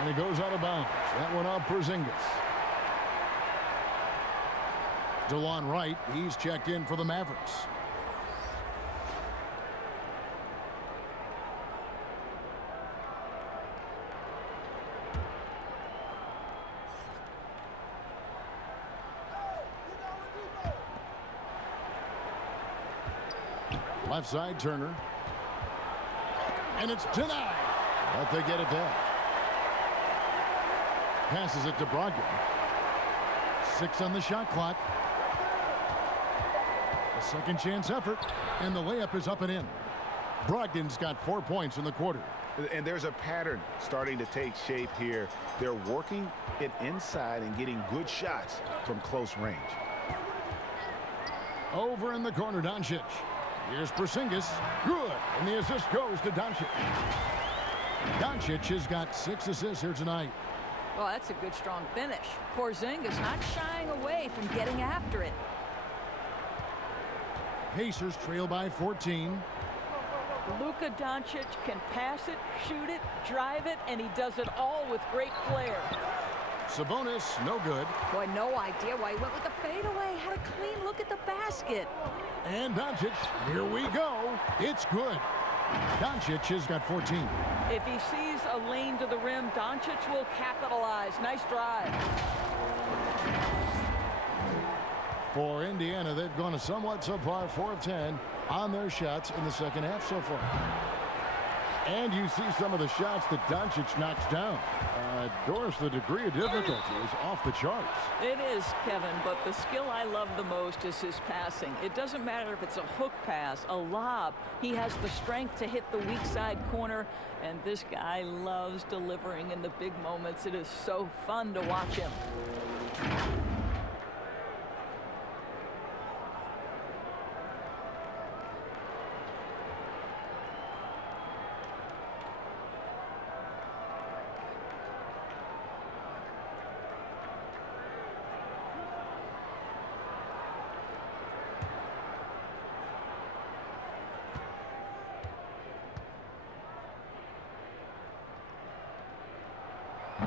And he goes out of bounds. That one off Porzingis. DeLon Wright, he's checked in for the Mavericks. Left side, Turner. And it's denied. But they get it back. Passes it to Brogdon. 6 on the shot clock. A second chance effort. And the layup is up and in. Brogdon's got 4 points in the quarter. And there's a pattern starting to take shape here. They're working it inside and getting good shots from close range. Over in the corner, Doncic. Here's Porzingis. Good. And the assist goes to Doncic. Doncic has got 6 assists here tonight. Well, that's a good, strong finish. Porzingis not shying away from getting after it. Pacers trail by 14. Luka Doncic can pass it, shoot it, drive it, and he does it all with great flair. Sabonis, no good. Boy, no idea why he went with the fadeaway. Had a clean look at the basket. And Doncic, here we go. It's good. Doncic has got 14. If he sees a lane to the rim, Doncic will capitalize. Nice drive. For Indiana, they've gone a somewhat subpar 4 of 10 on their shots in the second half so far. And you see some of the shots that Doncic knocks down. Doris, the degree of difficulty is off the charts. It is, Kevin, but the skill I love the most is his passing. It doesn't matter if it's a hook pass, a lob. He has the strength to hit the weak side corner, and this guy loves delivering in the big moments. It is so fun to watch him.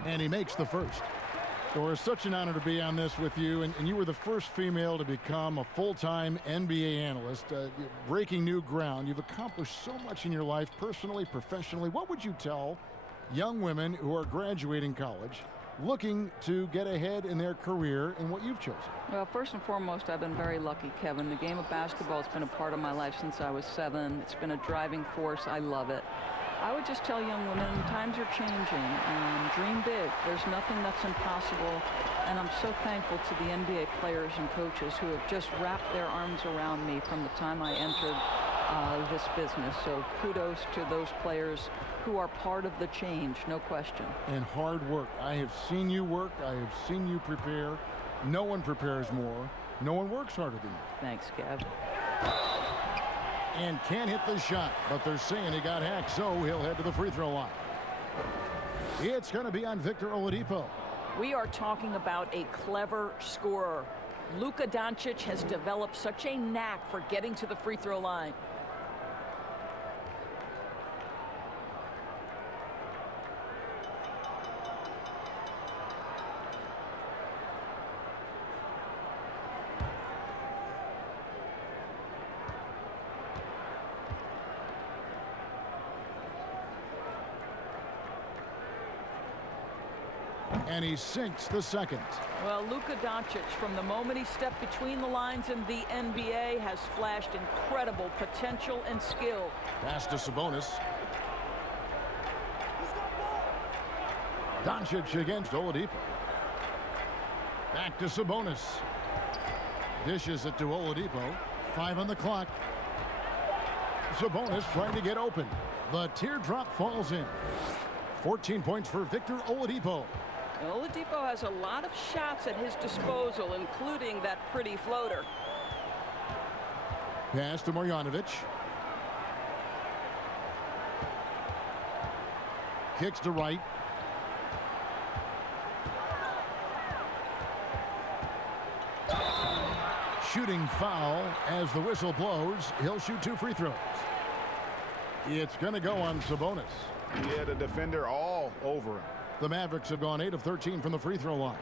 And he makes the first. So it's such an honor to be on this with you. And you were the first female to become a full-time NBA analyst, breaking new ground. You've accomplished so much in your life, personally, professionally. What would you tell young women who are graduating college, looking to get ahead in their career in what you've chosen? Well, first and foremost, I've been very lucky, Kevin. The game of basketball has been a part of my life since I was 7. It's been a driving force. I love it. I would just tell young women, times are changing. Dream big. There's nothing that's impossible. And I'm so thankful to the NBA players and coaches who have just wrapped their arms around me from the time I entered this business. So kudos to those players who are part of the change, no question. And hard work. I have seen you work. I have seen you prepare. No one prepares more. No one works harder than you. Thanks, Kev. And can't hit the shot, but they're saying he got hacked, so he'll head to the free throw line. It's going to be on Victor Oladipo. We are talking about a clever scorer. Luka Doncic has developed such a knack for getting to the free throw line. And he sinks the second. Well, Luka Doncic, from the moment he stepped between the lines in the NBA, has flashed incredible potential and skill. Pass to Sabonis. Doncic against Oladipo. Back to Sabonis. Dishes it to Oladipo. 5 on the clock. Sabonis trying to get open. The teardrop falls in. 14 points for Victor Oladipo. Oladipo has a lot of shots at his disposal, including that pretty floater. Pass to Marjanovic. Kicks to right. Shooting foul as the whistle blows. He'll shoot 2 free throws. It's going to go on Sabonis. Yeah, the defender all over him. The Mavericks have gone 8 of 13 from the free throw line.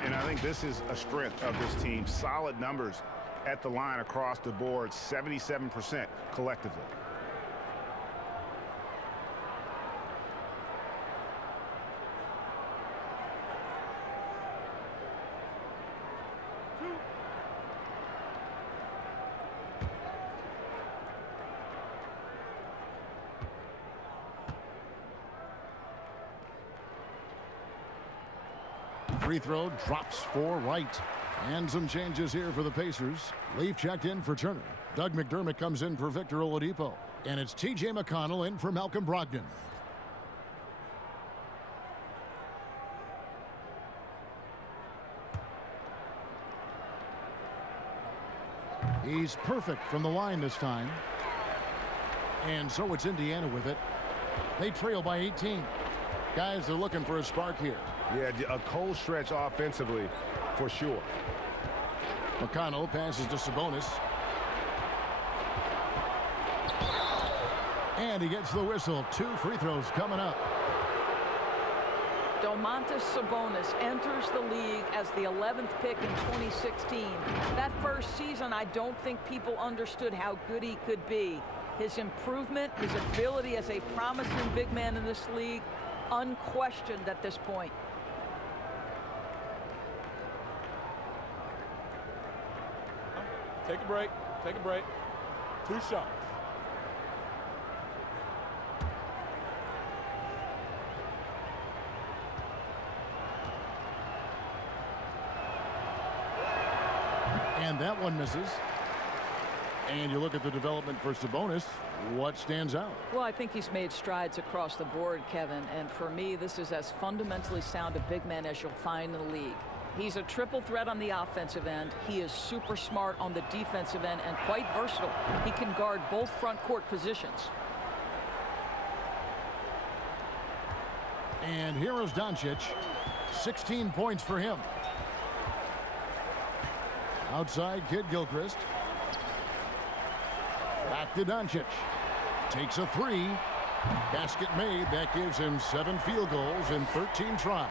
And I think this is a strength of this team. Solid numbers at the line across the board, 77% collectively. Free throw drops for Wright. And some changes here for the Pacers. Leaf checked in for Turner. Doug McDermott comes in for Victor Oladipo. And it's T.J. McConnell in for Malcolm Brogdon. He's perfect from the line this time. And so it's Indiana with it. They trail by 18. Guys, they're looking for a spark here. Yeah, a cold stretch offensively, for sure. McConnell passes to Sabonis. And he gets the whistle. 2 free throws coming up. Domantas Sabonis enters the league as the 11th pick in 2016. That first season, I don't think people understood how good he could be. His improvement, his ability as a promising big man in this league, unquestioned at this point. Take a break. Take a break. 2 shots. And that one misses. And you look at the development for Sabonis. What stands out? Well, I think he's made strides across the board, Kevin. And for me, this is as fundamentally sound a big man as you'll find in the league. He's a triple threat on the offensive end. He is super smart on the defensive end and quite versatile. He can guard both front court positions. And here is Doncic. 16 points for him. Outside Kid Gilchrist. Back to Doncic. Takes a 3. Basket made. That gives him 7 field goals in 13 tries.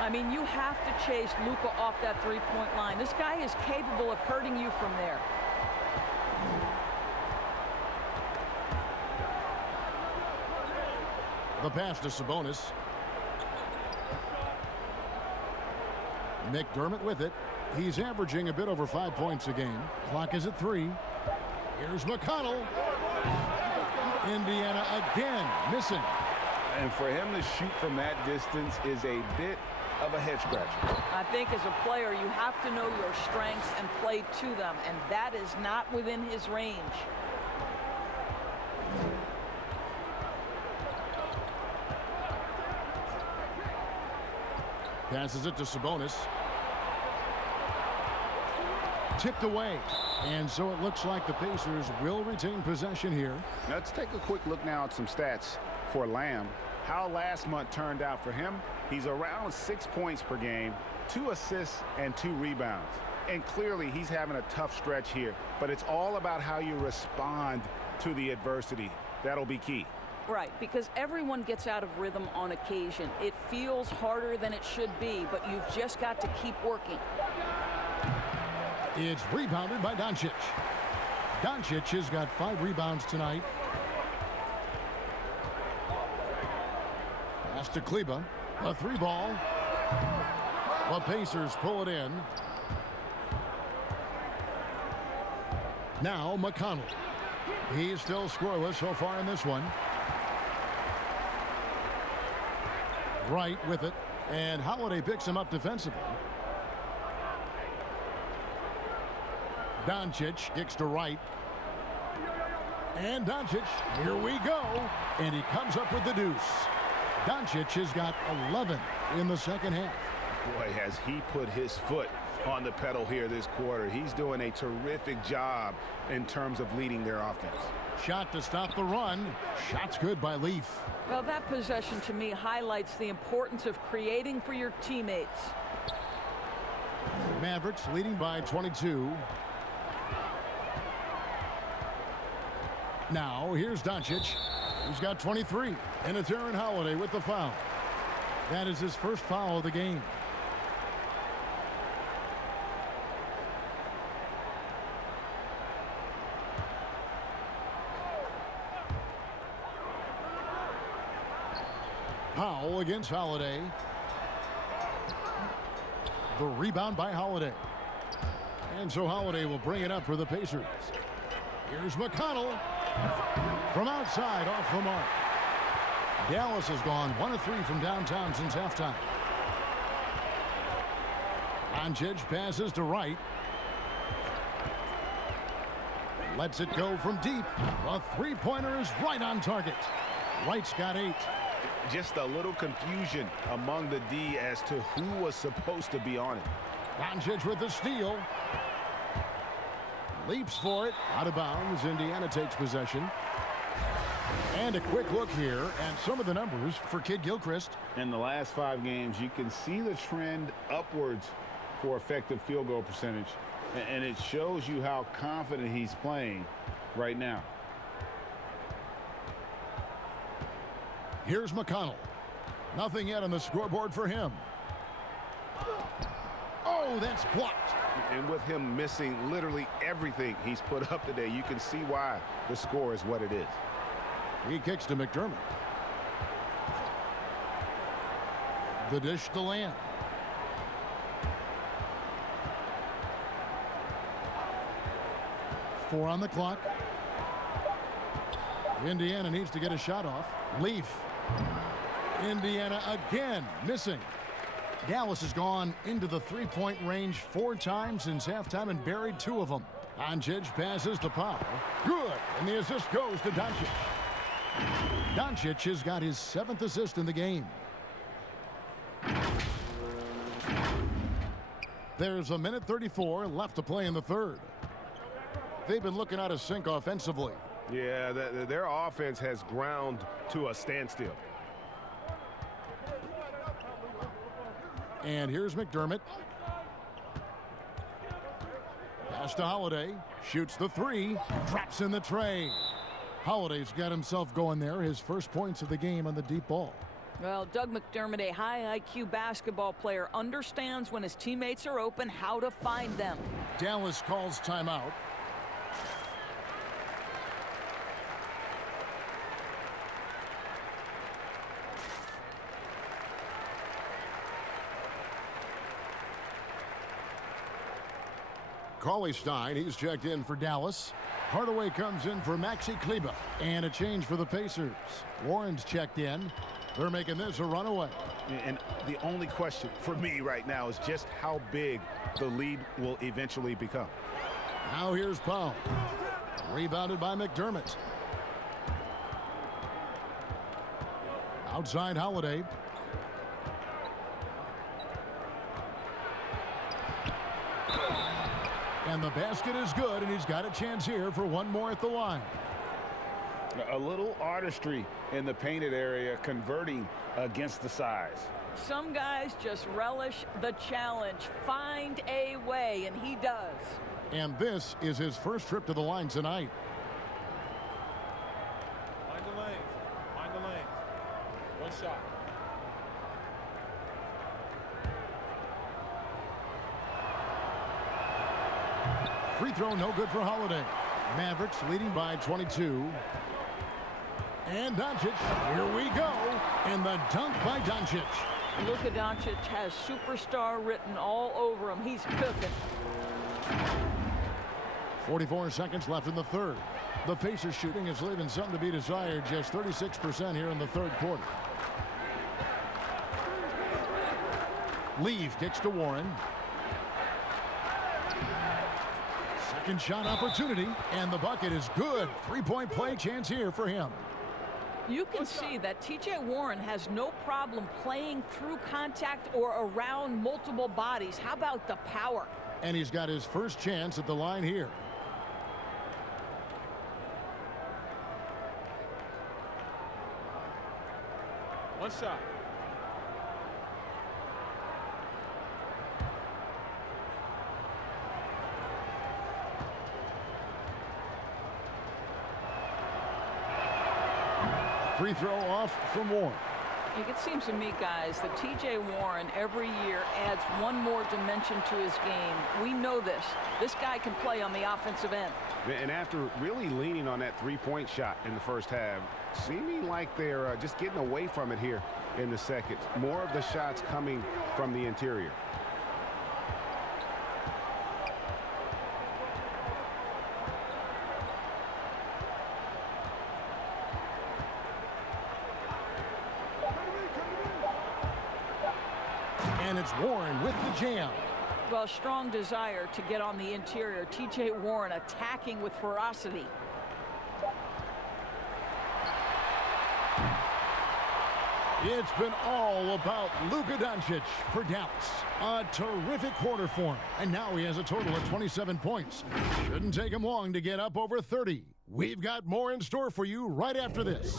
I mean, you have to chase Luka off that three-point line. This guy is capable of hurting you from there. The pass to Sabonis. McDermott with it. He's averaging a bit over 5 points a game. Clock is at 3. Here's McConnell. Indiana again missing. And for him to shoot from that distance is a bit of a head scratcher. I think as a player, you have to know your strengths and play to them, and that is not within his range. Passes it to Sabonis. Tipped away. And so it looks like the Pacers will retain possession here. Let's take a quick look now at some stats for Lamb. How last month turned out for him. He's around 6 points per game, 2 assists, and 2 rebounds. And clearly he's having a tough stretch here. But it's all about how you respond to the adversity. That'll be key. Right, because everyone gets out of rhythm on occasion. It feels harder than it should be, but you've just got to keep working. It's rebounded by Doncic. Doncic has got 5 rebounds tonight. Pass to Kleba. A 3-ball. The Pacers pull it in. Now McConnell. He's still scoreless so far in this one. Wright with it. And Holiday picks him up defensively. Doncic kicks to Wright. And Doncic, here we go. And he comes up with the deuce. Doncic has got 11 in the second half. Boy, has he put his foot on the pedal here this quarter. He's doing a terrific job in terms of leading their offense. Shot to stop the run. Shot's good by Leaf. Well, that possession to me highlights the importance of creating for your teammates. Mavericks leading by 22. Now, here's Doncic. He's got 23. And it's Aaron Holiday with the foul. That is his first foul of the game. Powell against Holiday. The rebound by Holiday. And so Holiday will bring it up for the Pacers. Here's McConnell. From outside, off the mark. Dallas has gone 1 of 3 from downtown since halftime. Doncic passes to Wright. Lets it go from deep. A 3-pointer is right on target. Wright's got 8. Just a little confusion among the D as to who was supposed to be on it. Doncic with the steal. Leaps for it. Out of bounds. Indiana takes possession. And a quick look here at some of the numbers for Kid Gilchrist. In the last 5 games, you can see the trend upwards for effective field goal percentage. And it shows you how confident he's playing right now. Here's McConnell. Nothing yet on the scoreboard for him. Oh, that's blocked. And with him missing literally everything he's put up today, you can see why the score is what it is. He kicks to McDermott. The dish to Lamb. Four on the clock. Indiana needs to get a shot off. Leaf. Indiana again missing. Dallas has gone into the 3-point range 4 times since halftime and buried 2 of them. Doncic passes to Powell. Good. And the assist goes to Doncic. Doncic has got his 7th assist in the game. There's a minute 34 left to play in the third. They've been looking out of sync offensively. Yeah, their offense has ground to a standstill. And here's McDermott. Pass to Holiday. Shoots the 3. Drops in the tray. Holiday's got himself going there. His first points of the game on the deep ball. Well, Doug McDermott, a high IQ basketball player, understands when his teammates are open how to find them. Dallas calls timeout. Cauley Stein, he's checked in for Dallas. Hardaway comes in for Maxi Kleber. And a change for the Pacers. Warren's checked in. They're making this a runaway. And the only question for me right now is just how big the lead will eventually become. Now here's Powell. Rebounded by McDermott. Outside Holiday. And the basket is good, and he's got a chance here for one more at the line. A little artistry in the painted area, converting against the size. Some guys just relish the challenge. Find a way, and he does. And this is his first trip to the line tonight. Mind the lanes. Mind the lanes. One shot. Free throw, no good for Holiday. Mavericks leading by 22. And Doncic, here we go. And the dunk by Doncic. Luka Doncic has superstar written all over him. He's cooking. 44 seconds left in the third. The Pacers shooting is leaving something to be desired. Just 36% here in the third quarter. Leave kicks to Warren. Second shot opportunity, and the bucket is good. Three-point play chance here for him. You can see that T.J. Warren has no problem playing through contact or around multiple bodies. How about the power? And he's got his first chance at the line here. One shot. Free throw off from Warren. It seems to me, guys, that T.J. Warren every year adds one more dimension to his game. We know this. This guy can play on the offensive end. And after really leaning on that three-point shot in the first half, seeming like they're just getting away from it here in the second. More of the shots coming from the interior. And it's Warren with the jam. Well, strong desire to get on the interior. T.J. Warren attacking with ferocity. It's been all about Luka Doncic for Dallas. A terrific quarter for him. And now he has a total of 27 points. Shouldn't take him long to get up over 30. We've got more in store for you right after this.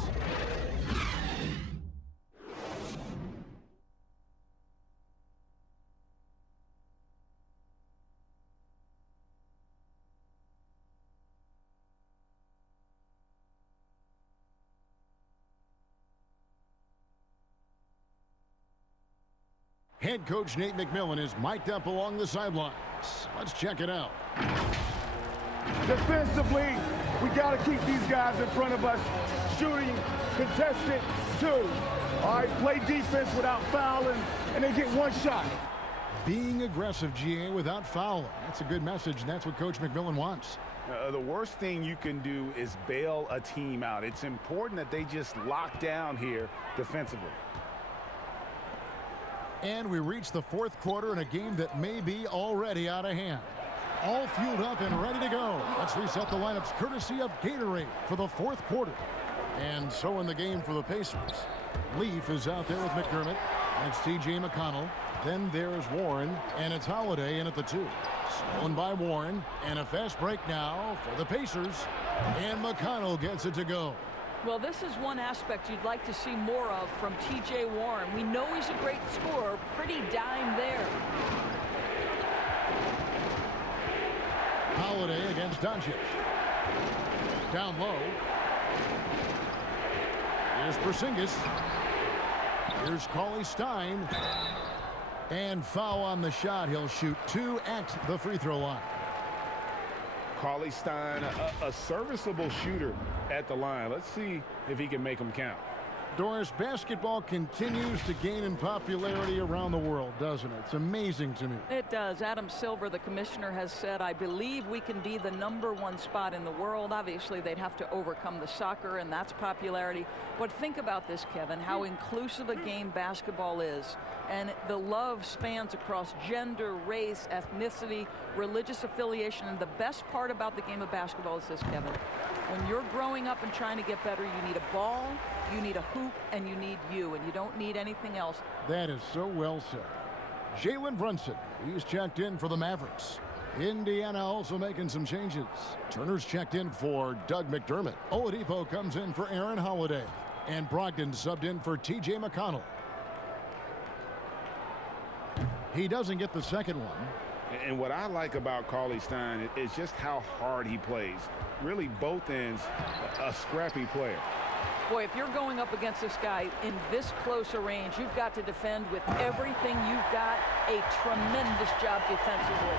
Head coach Nate McMillan is mic'd up along the sidelines. Let's check it out. Defensively, we got to keep these guys in front of us. Shooting, contested, 2. All right, play defense without fouling, and they get one shot. Being aggressive, GA, without fouling. That's a good message, and that's what Coach McMillan wants. The worst thing you can do is bail a team out. It's important that they just lock down here defensively. And we reach the fourth quarter in a game that may be already out of hand. All fueled up and ready to go. Let's reset the lineups courtesy of Gatorade for the fourth quarter. And so in the game for the Pacers. Leaf is out there with McDermott. And it's T.J. McConnell. Then there's Warren. And it's Holiday in at the 2. Stolen by Warren. And a fast break now for the Pacers. And McConnell gets it to go. Well, this is one aspect you'd like to see more of from T.J. Warren. We know he's a great scorer. Pretty dime there. Holiday against Doncic. Down low. Here's Porzingis. Here's Cauley Stein. And foul on the shot. He'll shoot 2 at the free throw line. Cauley Stein, a serviceable shooter at the line. Let's see if he can make them count. Doris, basketball continues to gain in popularity around the world, doesn't it? It's amazing to me. It does. Adam Silver, the commissioner, has said, I believe we can be the #1 spot in the world. Obviously, they'd have to overcome the soccer, and that's popularity. But think about this, Kevin, how inclusive a game basketball is. And the love spans across gender, race, ethnicity, religious affiliation. And the best part about the game of basketball is this, Kevin. When you're growing up and trying to get better, you need a ball, you need a hoop, and you need you, and you don't need anything else. That is so well said. Jalen Brunson, he's checked in for the Mavericks. Indiana also making some changes. Turner's checked in for Doug McDermott. Oladipo comes in for Aaron Holiday. And Brogdon subbed in for T.J. McConnell. He doesn't get the second one. And what I like about Cauley Stein is just how hard he plays. Really, both ends, a scrappy player. Boy, if you're going up against this guy in this close a range, you've got to defend with everything you've got. A tremendous job defensively.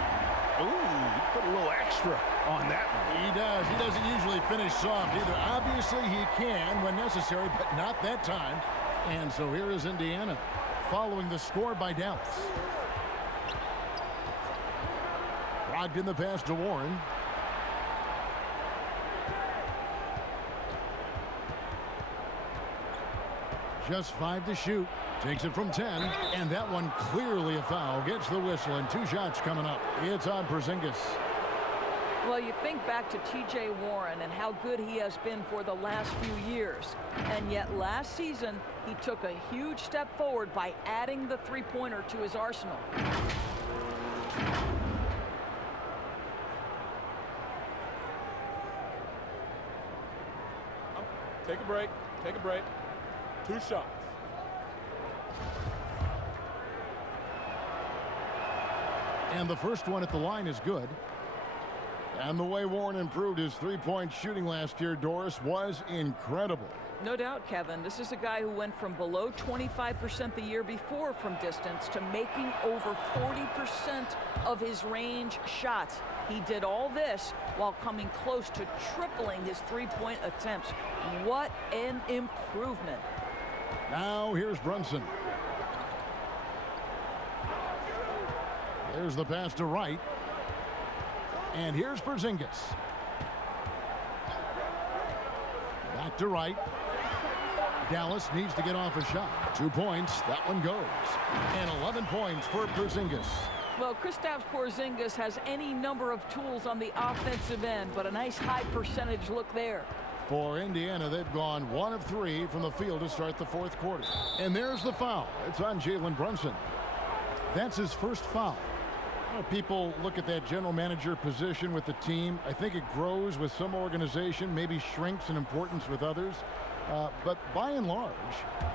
Ooh, he put a little extra on that one. He does. He doesn't usually finish soft either. Obviously, he can when necessary, but not that time. And so here is Indiana following the score by Dallas. Brogdon the pass to Warren. Just 5 to shoot. Takes it from 10. And that one clearly a foul. Gets the whistle and 2 shots coming up. It's on Porzingis. Well, you think back to T.J. Warren and how good he has been for the last few years. And yet last season, he took a huge step forward by adding the three-pointer to his arsenal. Take a break. Take a break. 2 shots. And the first one at the line is good. And the way Warren improved his three-point shooting last year, Doris, was incredible. No doubt, Kevin. This is a guy who went from below 25% the year before from distance to making over 40% of his range shots. He did all this while coming close to tripling his three-point attempts. What an improvement. Now here's Brunson. There's the pass to Wright. And here's Porzingis. Back to Wright. Dallas needs to get off a shot. 2 points. That one goes. And 11 points for Porzingis. Well, Kristaps Porzingis has any number of tools on the offensive end, but a nice high percentage look there. For Indiana, they've gone 1 of 3 from the field to start the fourth quarter. And there's the foul. It's on Jalen Brunson. That's his first foul. People look at that general manager position with the team. I think it grows with some organization, maybe shrinks in importance with others. But by and large,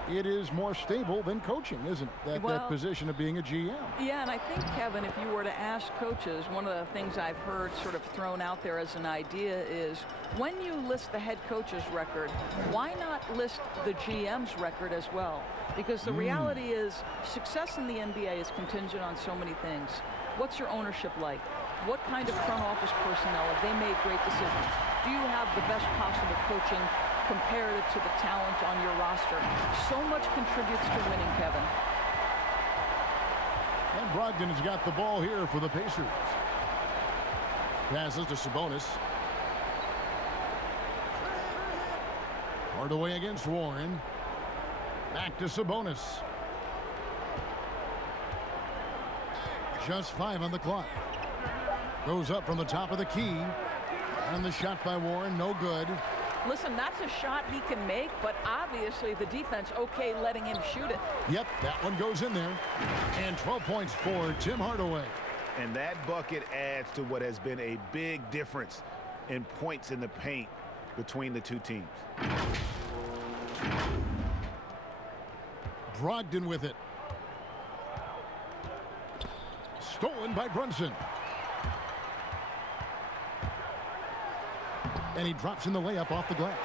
it is more stable than coaching, isn't it? That position of being a GM. Yeah, and I think, Kevin, if you were to ask coaches, one of the things I've heard sort of thrown out there as an idea is when you list the head coach's record, why not list the GM's record as well? Because the reality is success in the NBA is contingent on so many things. What's your ownership like? What kind of front office personnel have they made great decisions? Do you have the best possible coaching comparative to the talent on your roster? So much contributes to winning, Kevin. And Brogdon has got the ball here for the Pacers. Passes to Sabonis. Hardaway against Warren. Back to Sabonis. Just 5 on the clock. Goes up from the top of the key. And the shot by Warren, no good. Listen, that's a shot he can make, but obviously the defense okay letting him shoot it. Yep, that one goes in there. And 12 points for Tim Hardaway. And that bucket adds to what has been a big difference in points in the paint between the two teams. Brogdon with it. Stolen by Brunson. And he drops in the layup off the glass.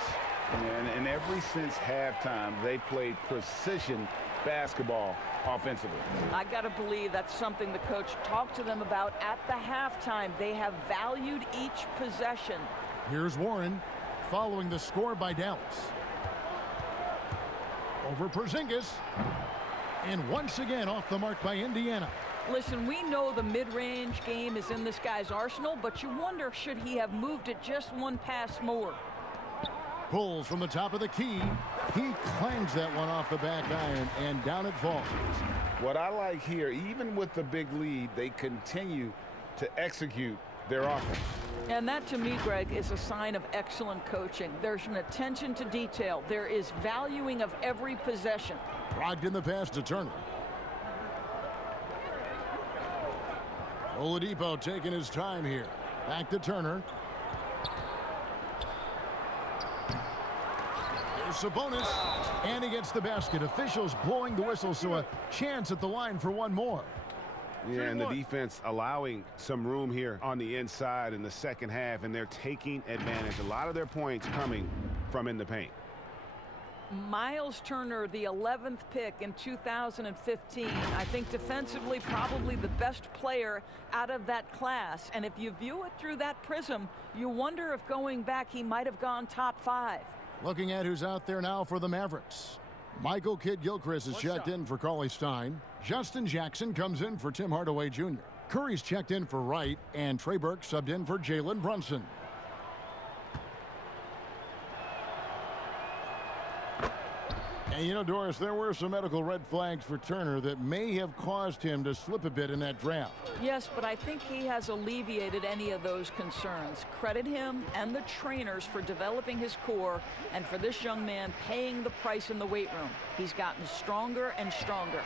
And ever since halftime, they played precision basketball offensively. I got to believe that's something the coach talked to them about at the halftime. They have valued each possession. Here's Warren following the score by Dallas. Over Porzingis. And once again off the mark by Indiana. Listen, we know the mid-range game is in this guy's arsenal, but you wonder, should he have moved it just one pass more? Pulls from the top of the key. He clangs that one off the back iron, and down it falls. What I like here, even with the big lead, they continue to execute their offense. And that, to me, Greg, is a sign of excellent coaching. There's an attention to detail. There is valuing of every possession. Brogdon the pass to Turner. Oladipo taking his time here. Back to Turner. Here's Sabonis. And he gets the basket. Officials blowing the whistle, so a chance at the line for one more. Yeah, and the defense allowing some room here on the inside in the second half, and they're taking advantage. A lot of their points coming from in the paint. Miles Turner, the 11th pick in 2015. I think defensively probably the best player out of that class. And if you view it through that prism, you wonder if going back he might have gone top 5. Looking at who's out there now for the Mavericks. Michael Kidd-Gilchrist is checked in for Cauley Stein. Justin Jackson comes in for Tim Hardaway Jr. Curry's checked in for Wright, and Trey Burke subbed in for Jalen Brunson. And you know, Doris, there were some medical red flags for Turner that may have caused him to slip a bit in that draft. Yes, but I think he has alleviated any of those concerns. Credit him and the trainers for developing his core, and for this young man paying the price in the weight room. He's gotten stronger and stronger.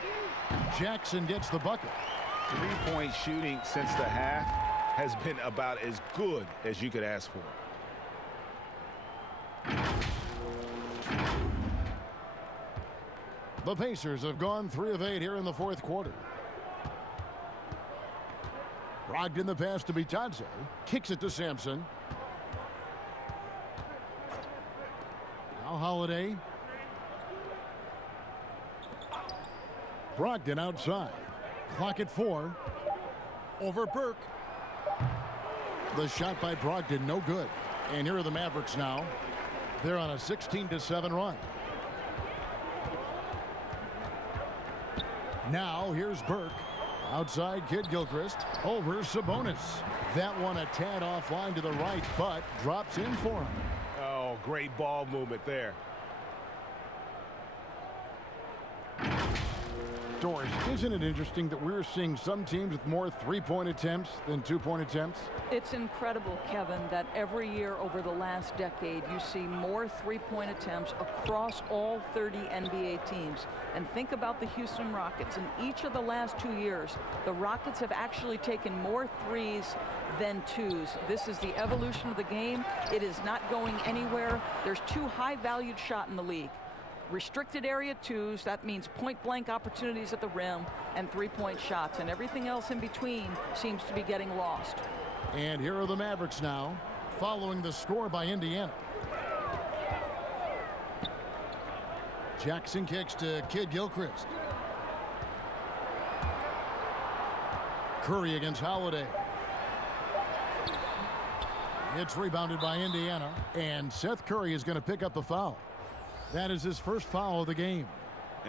Jackson gets the bucket. Three-point shooting since the half has been about as good as you could ask for. The Pacers have gone 3 of 8 here in the fourth quarter. Brogdon the pass to Bitadze. Kicks it to Sampson. Now Holiday. Brogdon outside. Clock at 4. Over Burke. The shot by Brogdon, no good. And here are the Mavericks now. They're on a 16-7 run. Now here's Burke. Outside Kidd-Gilchrist. Over Sabonis. That one a tad offline to the right, but drops in for him. Oh, great ball movement there. Doris, isn't it interesting that we're seeing some teams with more three-point attempts than two-point attempts? It's incredible, Kevin, that every year over the last decade you see more three-point attempts across all 30 NBA teams. And think about the Houston Rockets. In each of the last 2 years, the Rockets have actually taken more threes than twos. This is the evolution of the game. It is not going anywhere. There's 2 high-valued shots in the league. Restricted area twos, that means point-blank opportunities at the rim, and three-point shots, and everything else in between seems to be getting lost. And here are the Mavericks now, following the score by Indiana. Jackson kicks to Kidd-Gilchrist. Curry against Holiday. It's rebounded by Indiana, and Seth Curry is going to pick up the foul. That is his first foul of the game.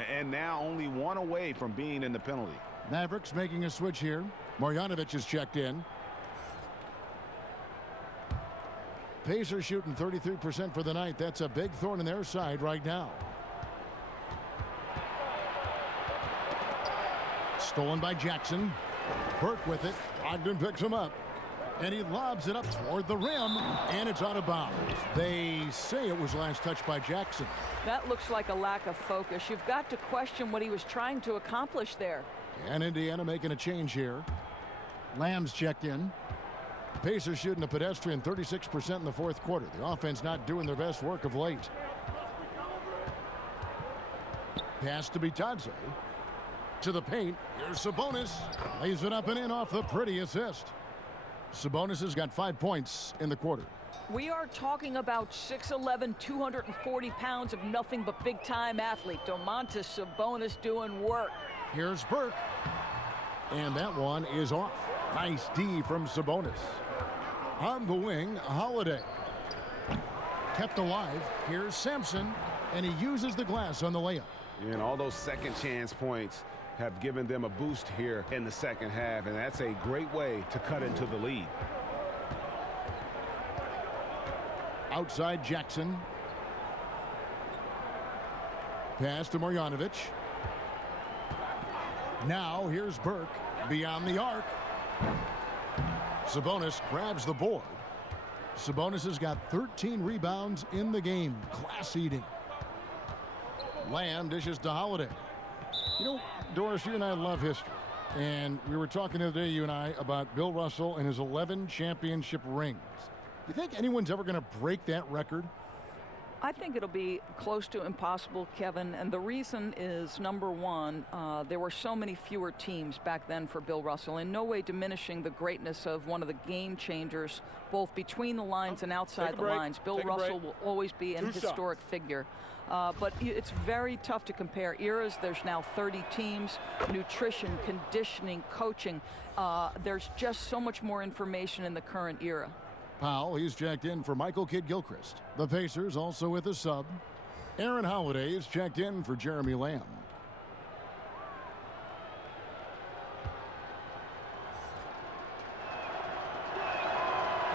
And now only 1 away from being in the penalty. Mavericks making a switch here. Marjanovic is checked in. Pacers shooting 33% for the night. That's a big thorn in their side right now. Stolen by Jackson. Burke with it. Brogdon picks him up. And he lobs it up toward the rim, and it's out of bounds. They say it was last touched by Jackson. That looks like a lack of focus. You've got to question what he was trying to accomplish there. And Indiana making a change here. Lamb's checked in. Pacers shooting a pedestrian 36% in the fourth quarter. The offense not doing their best work of late. Pass to Bitadze. To the paint. Here's Sabonis. Lays it up and in off the pretty assist. Sabonis has got 5 points in the quarter. We are talking about 6'11", 240 pounds of nothing but big-time athlete. Domantas Sabonis doing work. Here's Burke. And that one is off. Nice D from Sabonis. On the wing, Holiday. Kept alive. Here's Sampson. And he uses the glass on the layup. And all those second chance points have given them a boost here in the second half. And that's a great way to cut into the lead. Outside Jackson. Pass to Marjanovic. Now here's Burke beyond the arc. Sabonis grabs the board. Sabonis has got 13 rebounds in the game. Class eating. Lamb dishes to Holiday. You know, Doris, you and I love history. And we were talking the other day, you and I, about Bill Russell and his 11 championship rings. You think anyone's ever going to break that record? I think it'll be close to impossible, Kevin, and the reason is, number one, there were so many fewer teams back then for Bill Russell, in no way diminishing the greatness of one of the game changers, both between the lines and outside the lines. Bill Russell will always be an historic figure. But it's very tough to compare eras. There's now 30 teams, nutrition, conditioning, coaching. There's just so much more information in the current era. Powell, he's checked in for Michael Kidd-Gilchrist. The Pacers also with a sub. Aaron Holiday is checked in for Jeremy Lamb.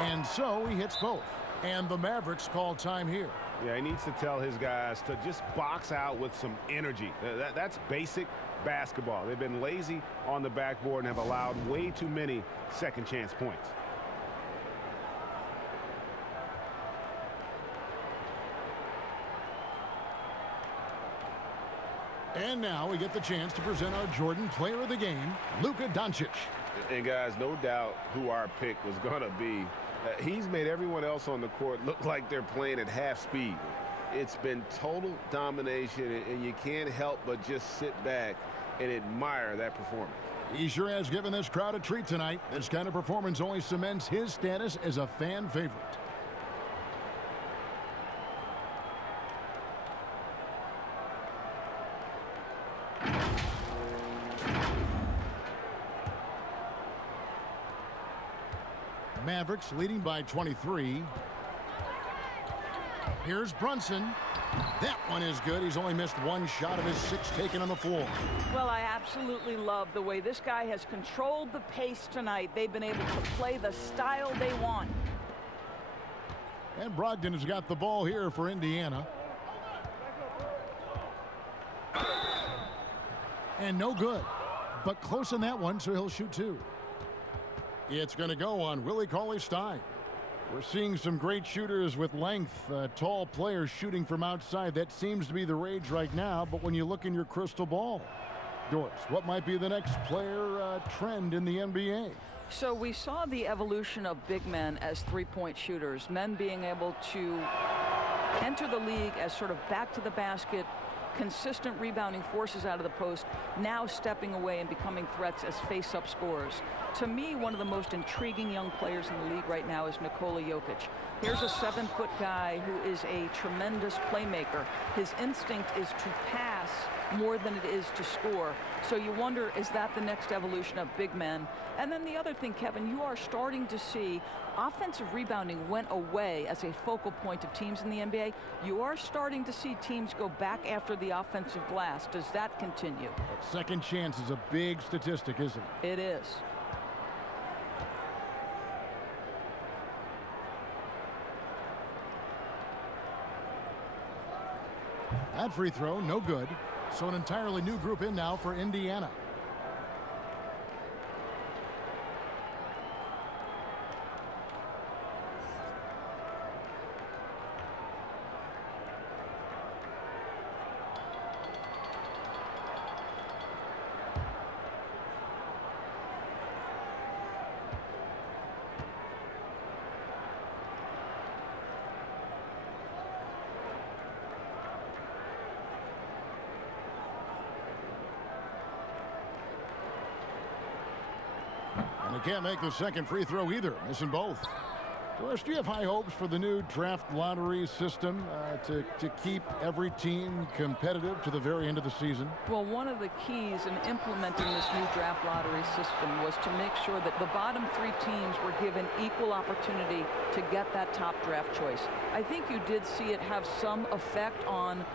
And so he hits both. And the Mavericks call time here. Yeah, he needs to tell his guys to just box out with some energy. That's basic basketball. They've been lazy on the backboard and have allowed way too many second chance points. And now we get the chance to present our Jordan Player of the Game, Luka Doncic. And guys, no doubt who our pick was going to be. He's made everyone else on the court look like they're playing at half speed. It's been total domination, and you can't help but just sit back and admire that performance. He sure has given this crowd a treat tonight. This kind of performance only cements his status as a fan favorite. Mavericks leading by 23. Here's Brunson. That one is good. He's only missed one shot of his 6 taken on the floor. Well, I absolutely love the way this guy has controlled the pace tonight. They've been able to play the style they want. And Brogdon has got the ball here for Indiana. And no good. But close on that one, so he'll shoot 2. It's going to go on Willie Cauley-Stein. We're seeing some great shooters with length, tall players shooting from outside. That seems to be the rage right now, but when you look in your crystal ball, Doris, what might be the next player trend in the NBA? So we saw the evolution of big men as three-point shooters, men being able to enter the league as sort of back to the basket, consistent rebounding forces out of the post, now stepping away and becoming threats as face-up scorers. To me, one of the most intriguing young players in the league right now is Nikola Jokic. Here's a 7-foot guy who is a tremendous playmaker. His instinct is to pass more than it is to score. So you wonder, is that the next evolution of big men? And then the other thing, Kevin, you are starting to see offensive rebounding went away as a focal point of teams in the NBA. You are starting to see teams go back after the offensive glass. Does that continue? Second chance is a big statistic, isn't it? It is. That free throw, no good. So an entirely new group in now for Indiana. And he can't make the second free throw either, missing both. Doris, do you have high hopes for the new draft lottery system to keep every team competitive to the very end of the season? Well, one of the keys in implementing this new draft lottery system was to make sure that the bottom 3 teams were given equal opportunity to get that top draft choice. I think you did see it have some effect on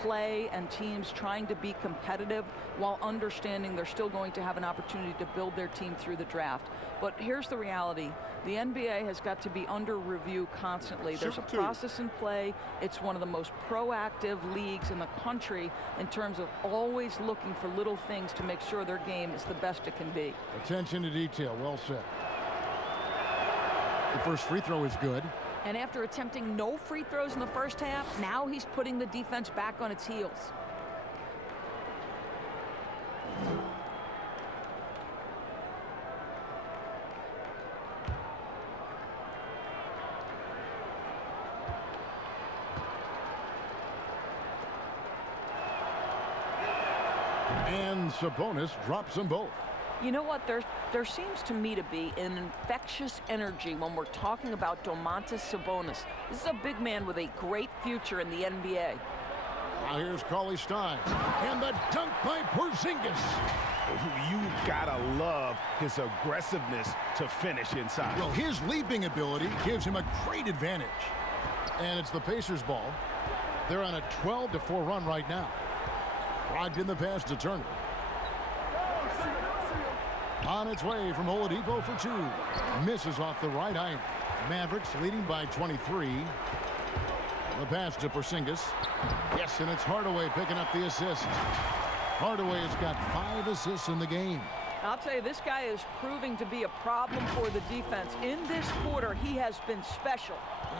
play and teams trying to be competitive while understanding they're still going to have an opportunity to build their team through the draft. But here's the reality. The NBA has got to be under review constantly. There's a process in play. It's one of the most proactive leagues in the country in terms of always looking for little things to make sure their game is the best it can be. Attention to detail. Well said. The first free throw is good. And after attempting no free throws in the first half, now he's putting the defense back on its heels. And Sabonis drops them both. You know what? There seems to me to be an infectious energy when we're talking about Domantas Sabonis. This is a big man with a great future in the NBA. Now here's Cauley Stein. And the dunk by Porzingis. You gotta love his aggressiveness to finish inside. Well, his leaping ability gives him a great advantage. And it's the Pacers' ball. They're on a 12-4 run right now. Brogdon the pass to Turner. On its way from Oladipo for 2. Misses off the right iron. Mavericks leading by 23. The pass to Porzingis. Yes, and it's Hardaway picking up the assist. Hardaway has got 5 assists in the game. I'll tell you, this guy is proving to be a problem for the defense. In this quarter, he has been special.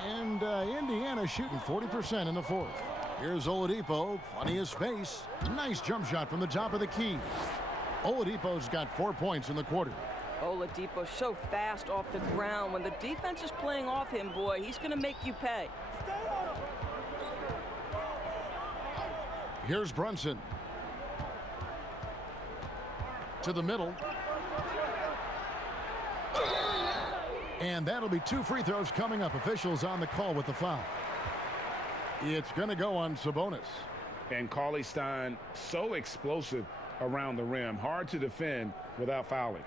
And Indiana shooting 40% in the 4th. Here's Oladipo. Plenty of space. Nice jump shot from the top of the key. Oladipo's got 4 points in the quarter. Oladipo's so fast off the ground. When the defense is playing off him, boy, he's going to make you pay. Here's Brunson. To the middle. And that'll be 2 free throws coming up. Officials on the call with the foul. It's going to go on Sabonis. And Cauley Stein, so explosive around the rim. Hard to defend without fouling.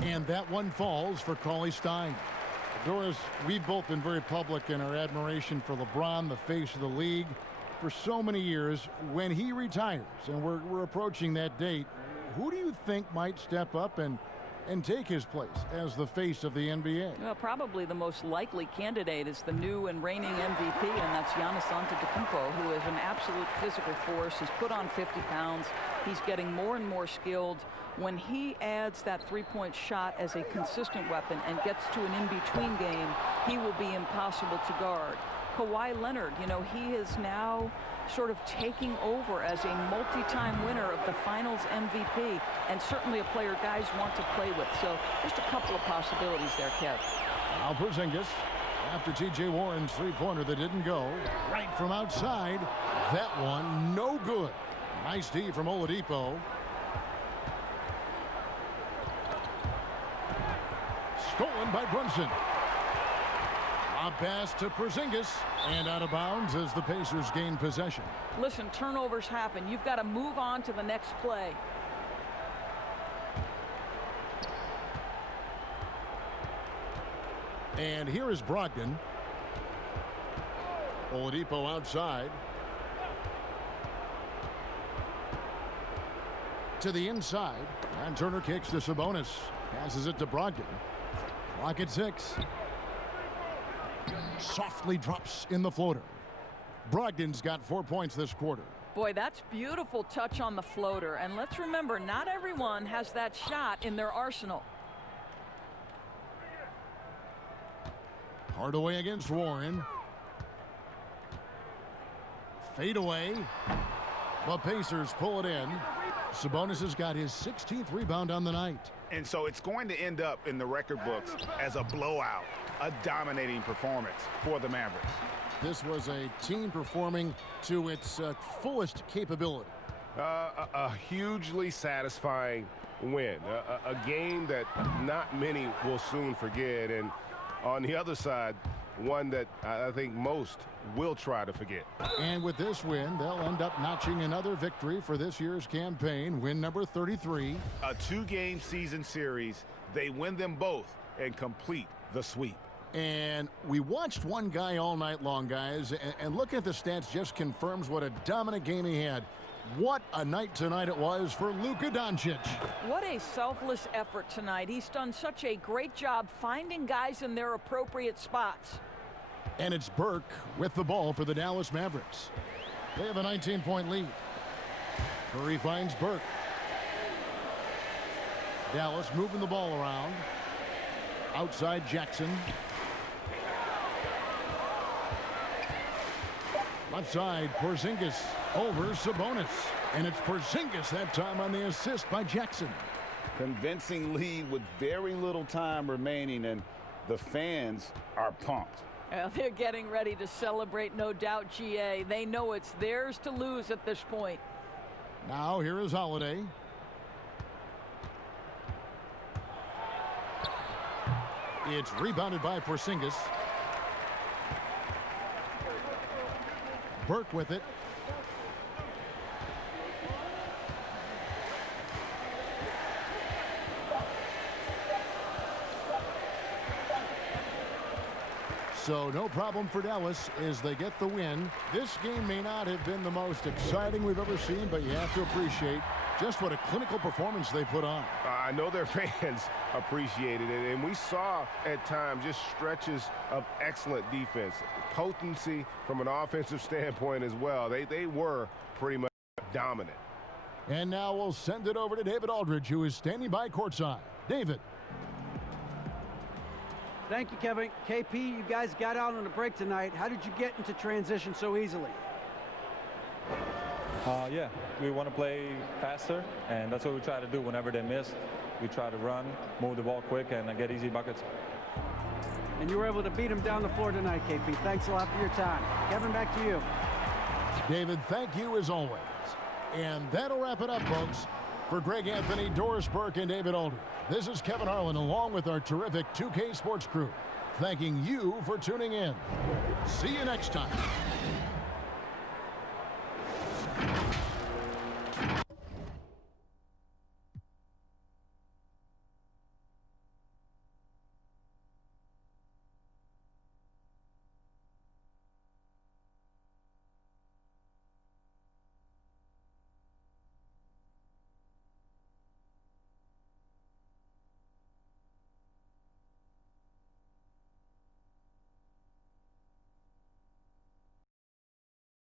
And that one falls for Cauley Stein. Doris, we've both been very public in our admiration for LeBron, the face of the league, for so many years. When he retires, and we're approaching that date, who do you think might step up and take his place as the face of the NBA? Well, probably the most likely candidate is the new and reigning MVP, and that's Giannis Antetokounmpo, who is an absolute physical force. He's put on 50 pounds. He's getting more and more skilled. When he adds that three-point shot as a consistent weapon and gets to an in-between game, he will be impossible to guard. Kawhi Leonard, you know, he is now sort of taking over as a multi-time winner of the Finals MVP, and certainly a player guys want to play with. So just a couple of possibilities there, Kev. Now Porzingis, after T.J. Warren's three-pointer that didn't go, right from outside. That one no good. Nice D from Oladipo. Stolen by Brunson. A pass to Porzingis, and out of bounds as the Pacers gain possession. Listen, turnovers happen. You've got to move on to the next play. And here is Brogdon. Oladipo outside. To the inside, and Turner kicks to Sabonis. Passes it to Brogdon. Clock at 6. Softly drops in the floater. Brogdon's got 4 points this quarter. Boy, that's beautiful touch on the floater. And let's remember, not everyone has that shot in their arsenal. Hardaway against Warren. Fade away. The Pacers pull it in. Sabonis has got his 16th rebound on the night. And so it's going to end up in the record books as a blowout, a dominating performance for the Mavericks. This was a team performing to its fullest capability. A hugely satisfying win, a game that not many will soon forget, and on the other side, one that I think most will try to forget. And with this win, they'll end up notching another victory for this year's campaign, win number 33. A 2-game season series, they win them both and complete the sweep. And we watched one guy all night long, guys, and looking at the stats just confirms what a dominant game he had. What a night tonight it was for Luka Doncic. What a selfless effort tonight. He's done such a great job finding guys in their appropriate spots. And it's Burke with the ball for the Dallas Mavericks. They have a 19-point lead. Curry finds Burke. Dallas moving the ball around. Outside Jackson. Left side, Porzingis over Sabonis. And it's Porzingis that time on the assist by Jackson. Convincing lead with very little time remaining, and the fans are pumped. Well, they're getting ready to celebrate, no doubt, GA. They know it's theirs to lose at this point. Now here is Holiday. It's rebounded by Porzingis. Burke with it. So no problem for Dallas as they get the win. This game may not have been the most exciting we've ever seen, but you have to appreciate just what a clinical performance they put on. I know their fans appreciated it, and we saw at times just stretches of excellent defense, potency from an offensive standpoint as well. They were pretty much dominant. And now we'll send it over to David Aldridge, who is standing by courtside. David. Thank you, Kevin. KP, you guys got out on a break tonight. How did you get into transition so easily? Yeah, we want to play faster, and that's what we try to do whenever they miss. We try to run, move the ball quick, and get easy buckets. And you were able to beat him down the floor tonight, KP. Thanks a lot for your time. Kevin, back to you. David, thank you as always. And that'll wrap it up, folks. For Greg Anthony, Doris Burke, and David Aldridge, this is Kevin Harlan along with our terrific 2K Sports crew, thanking you for tuning in. See you next time.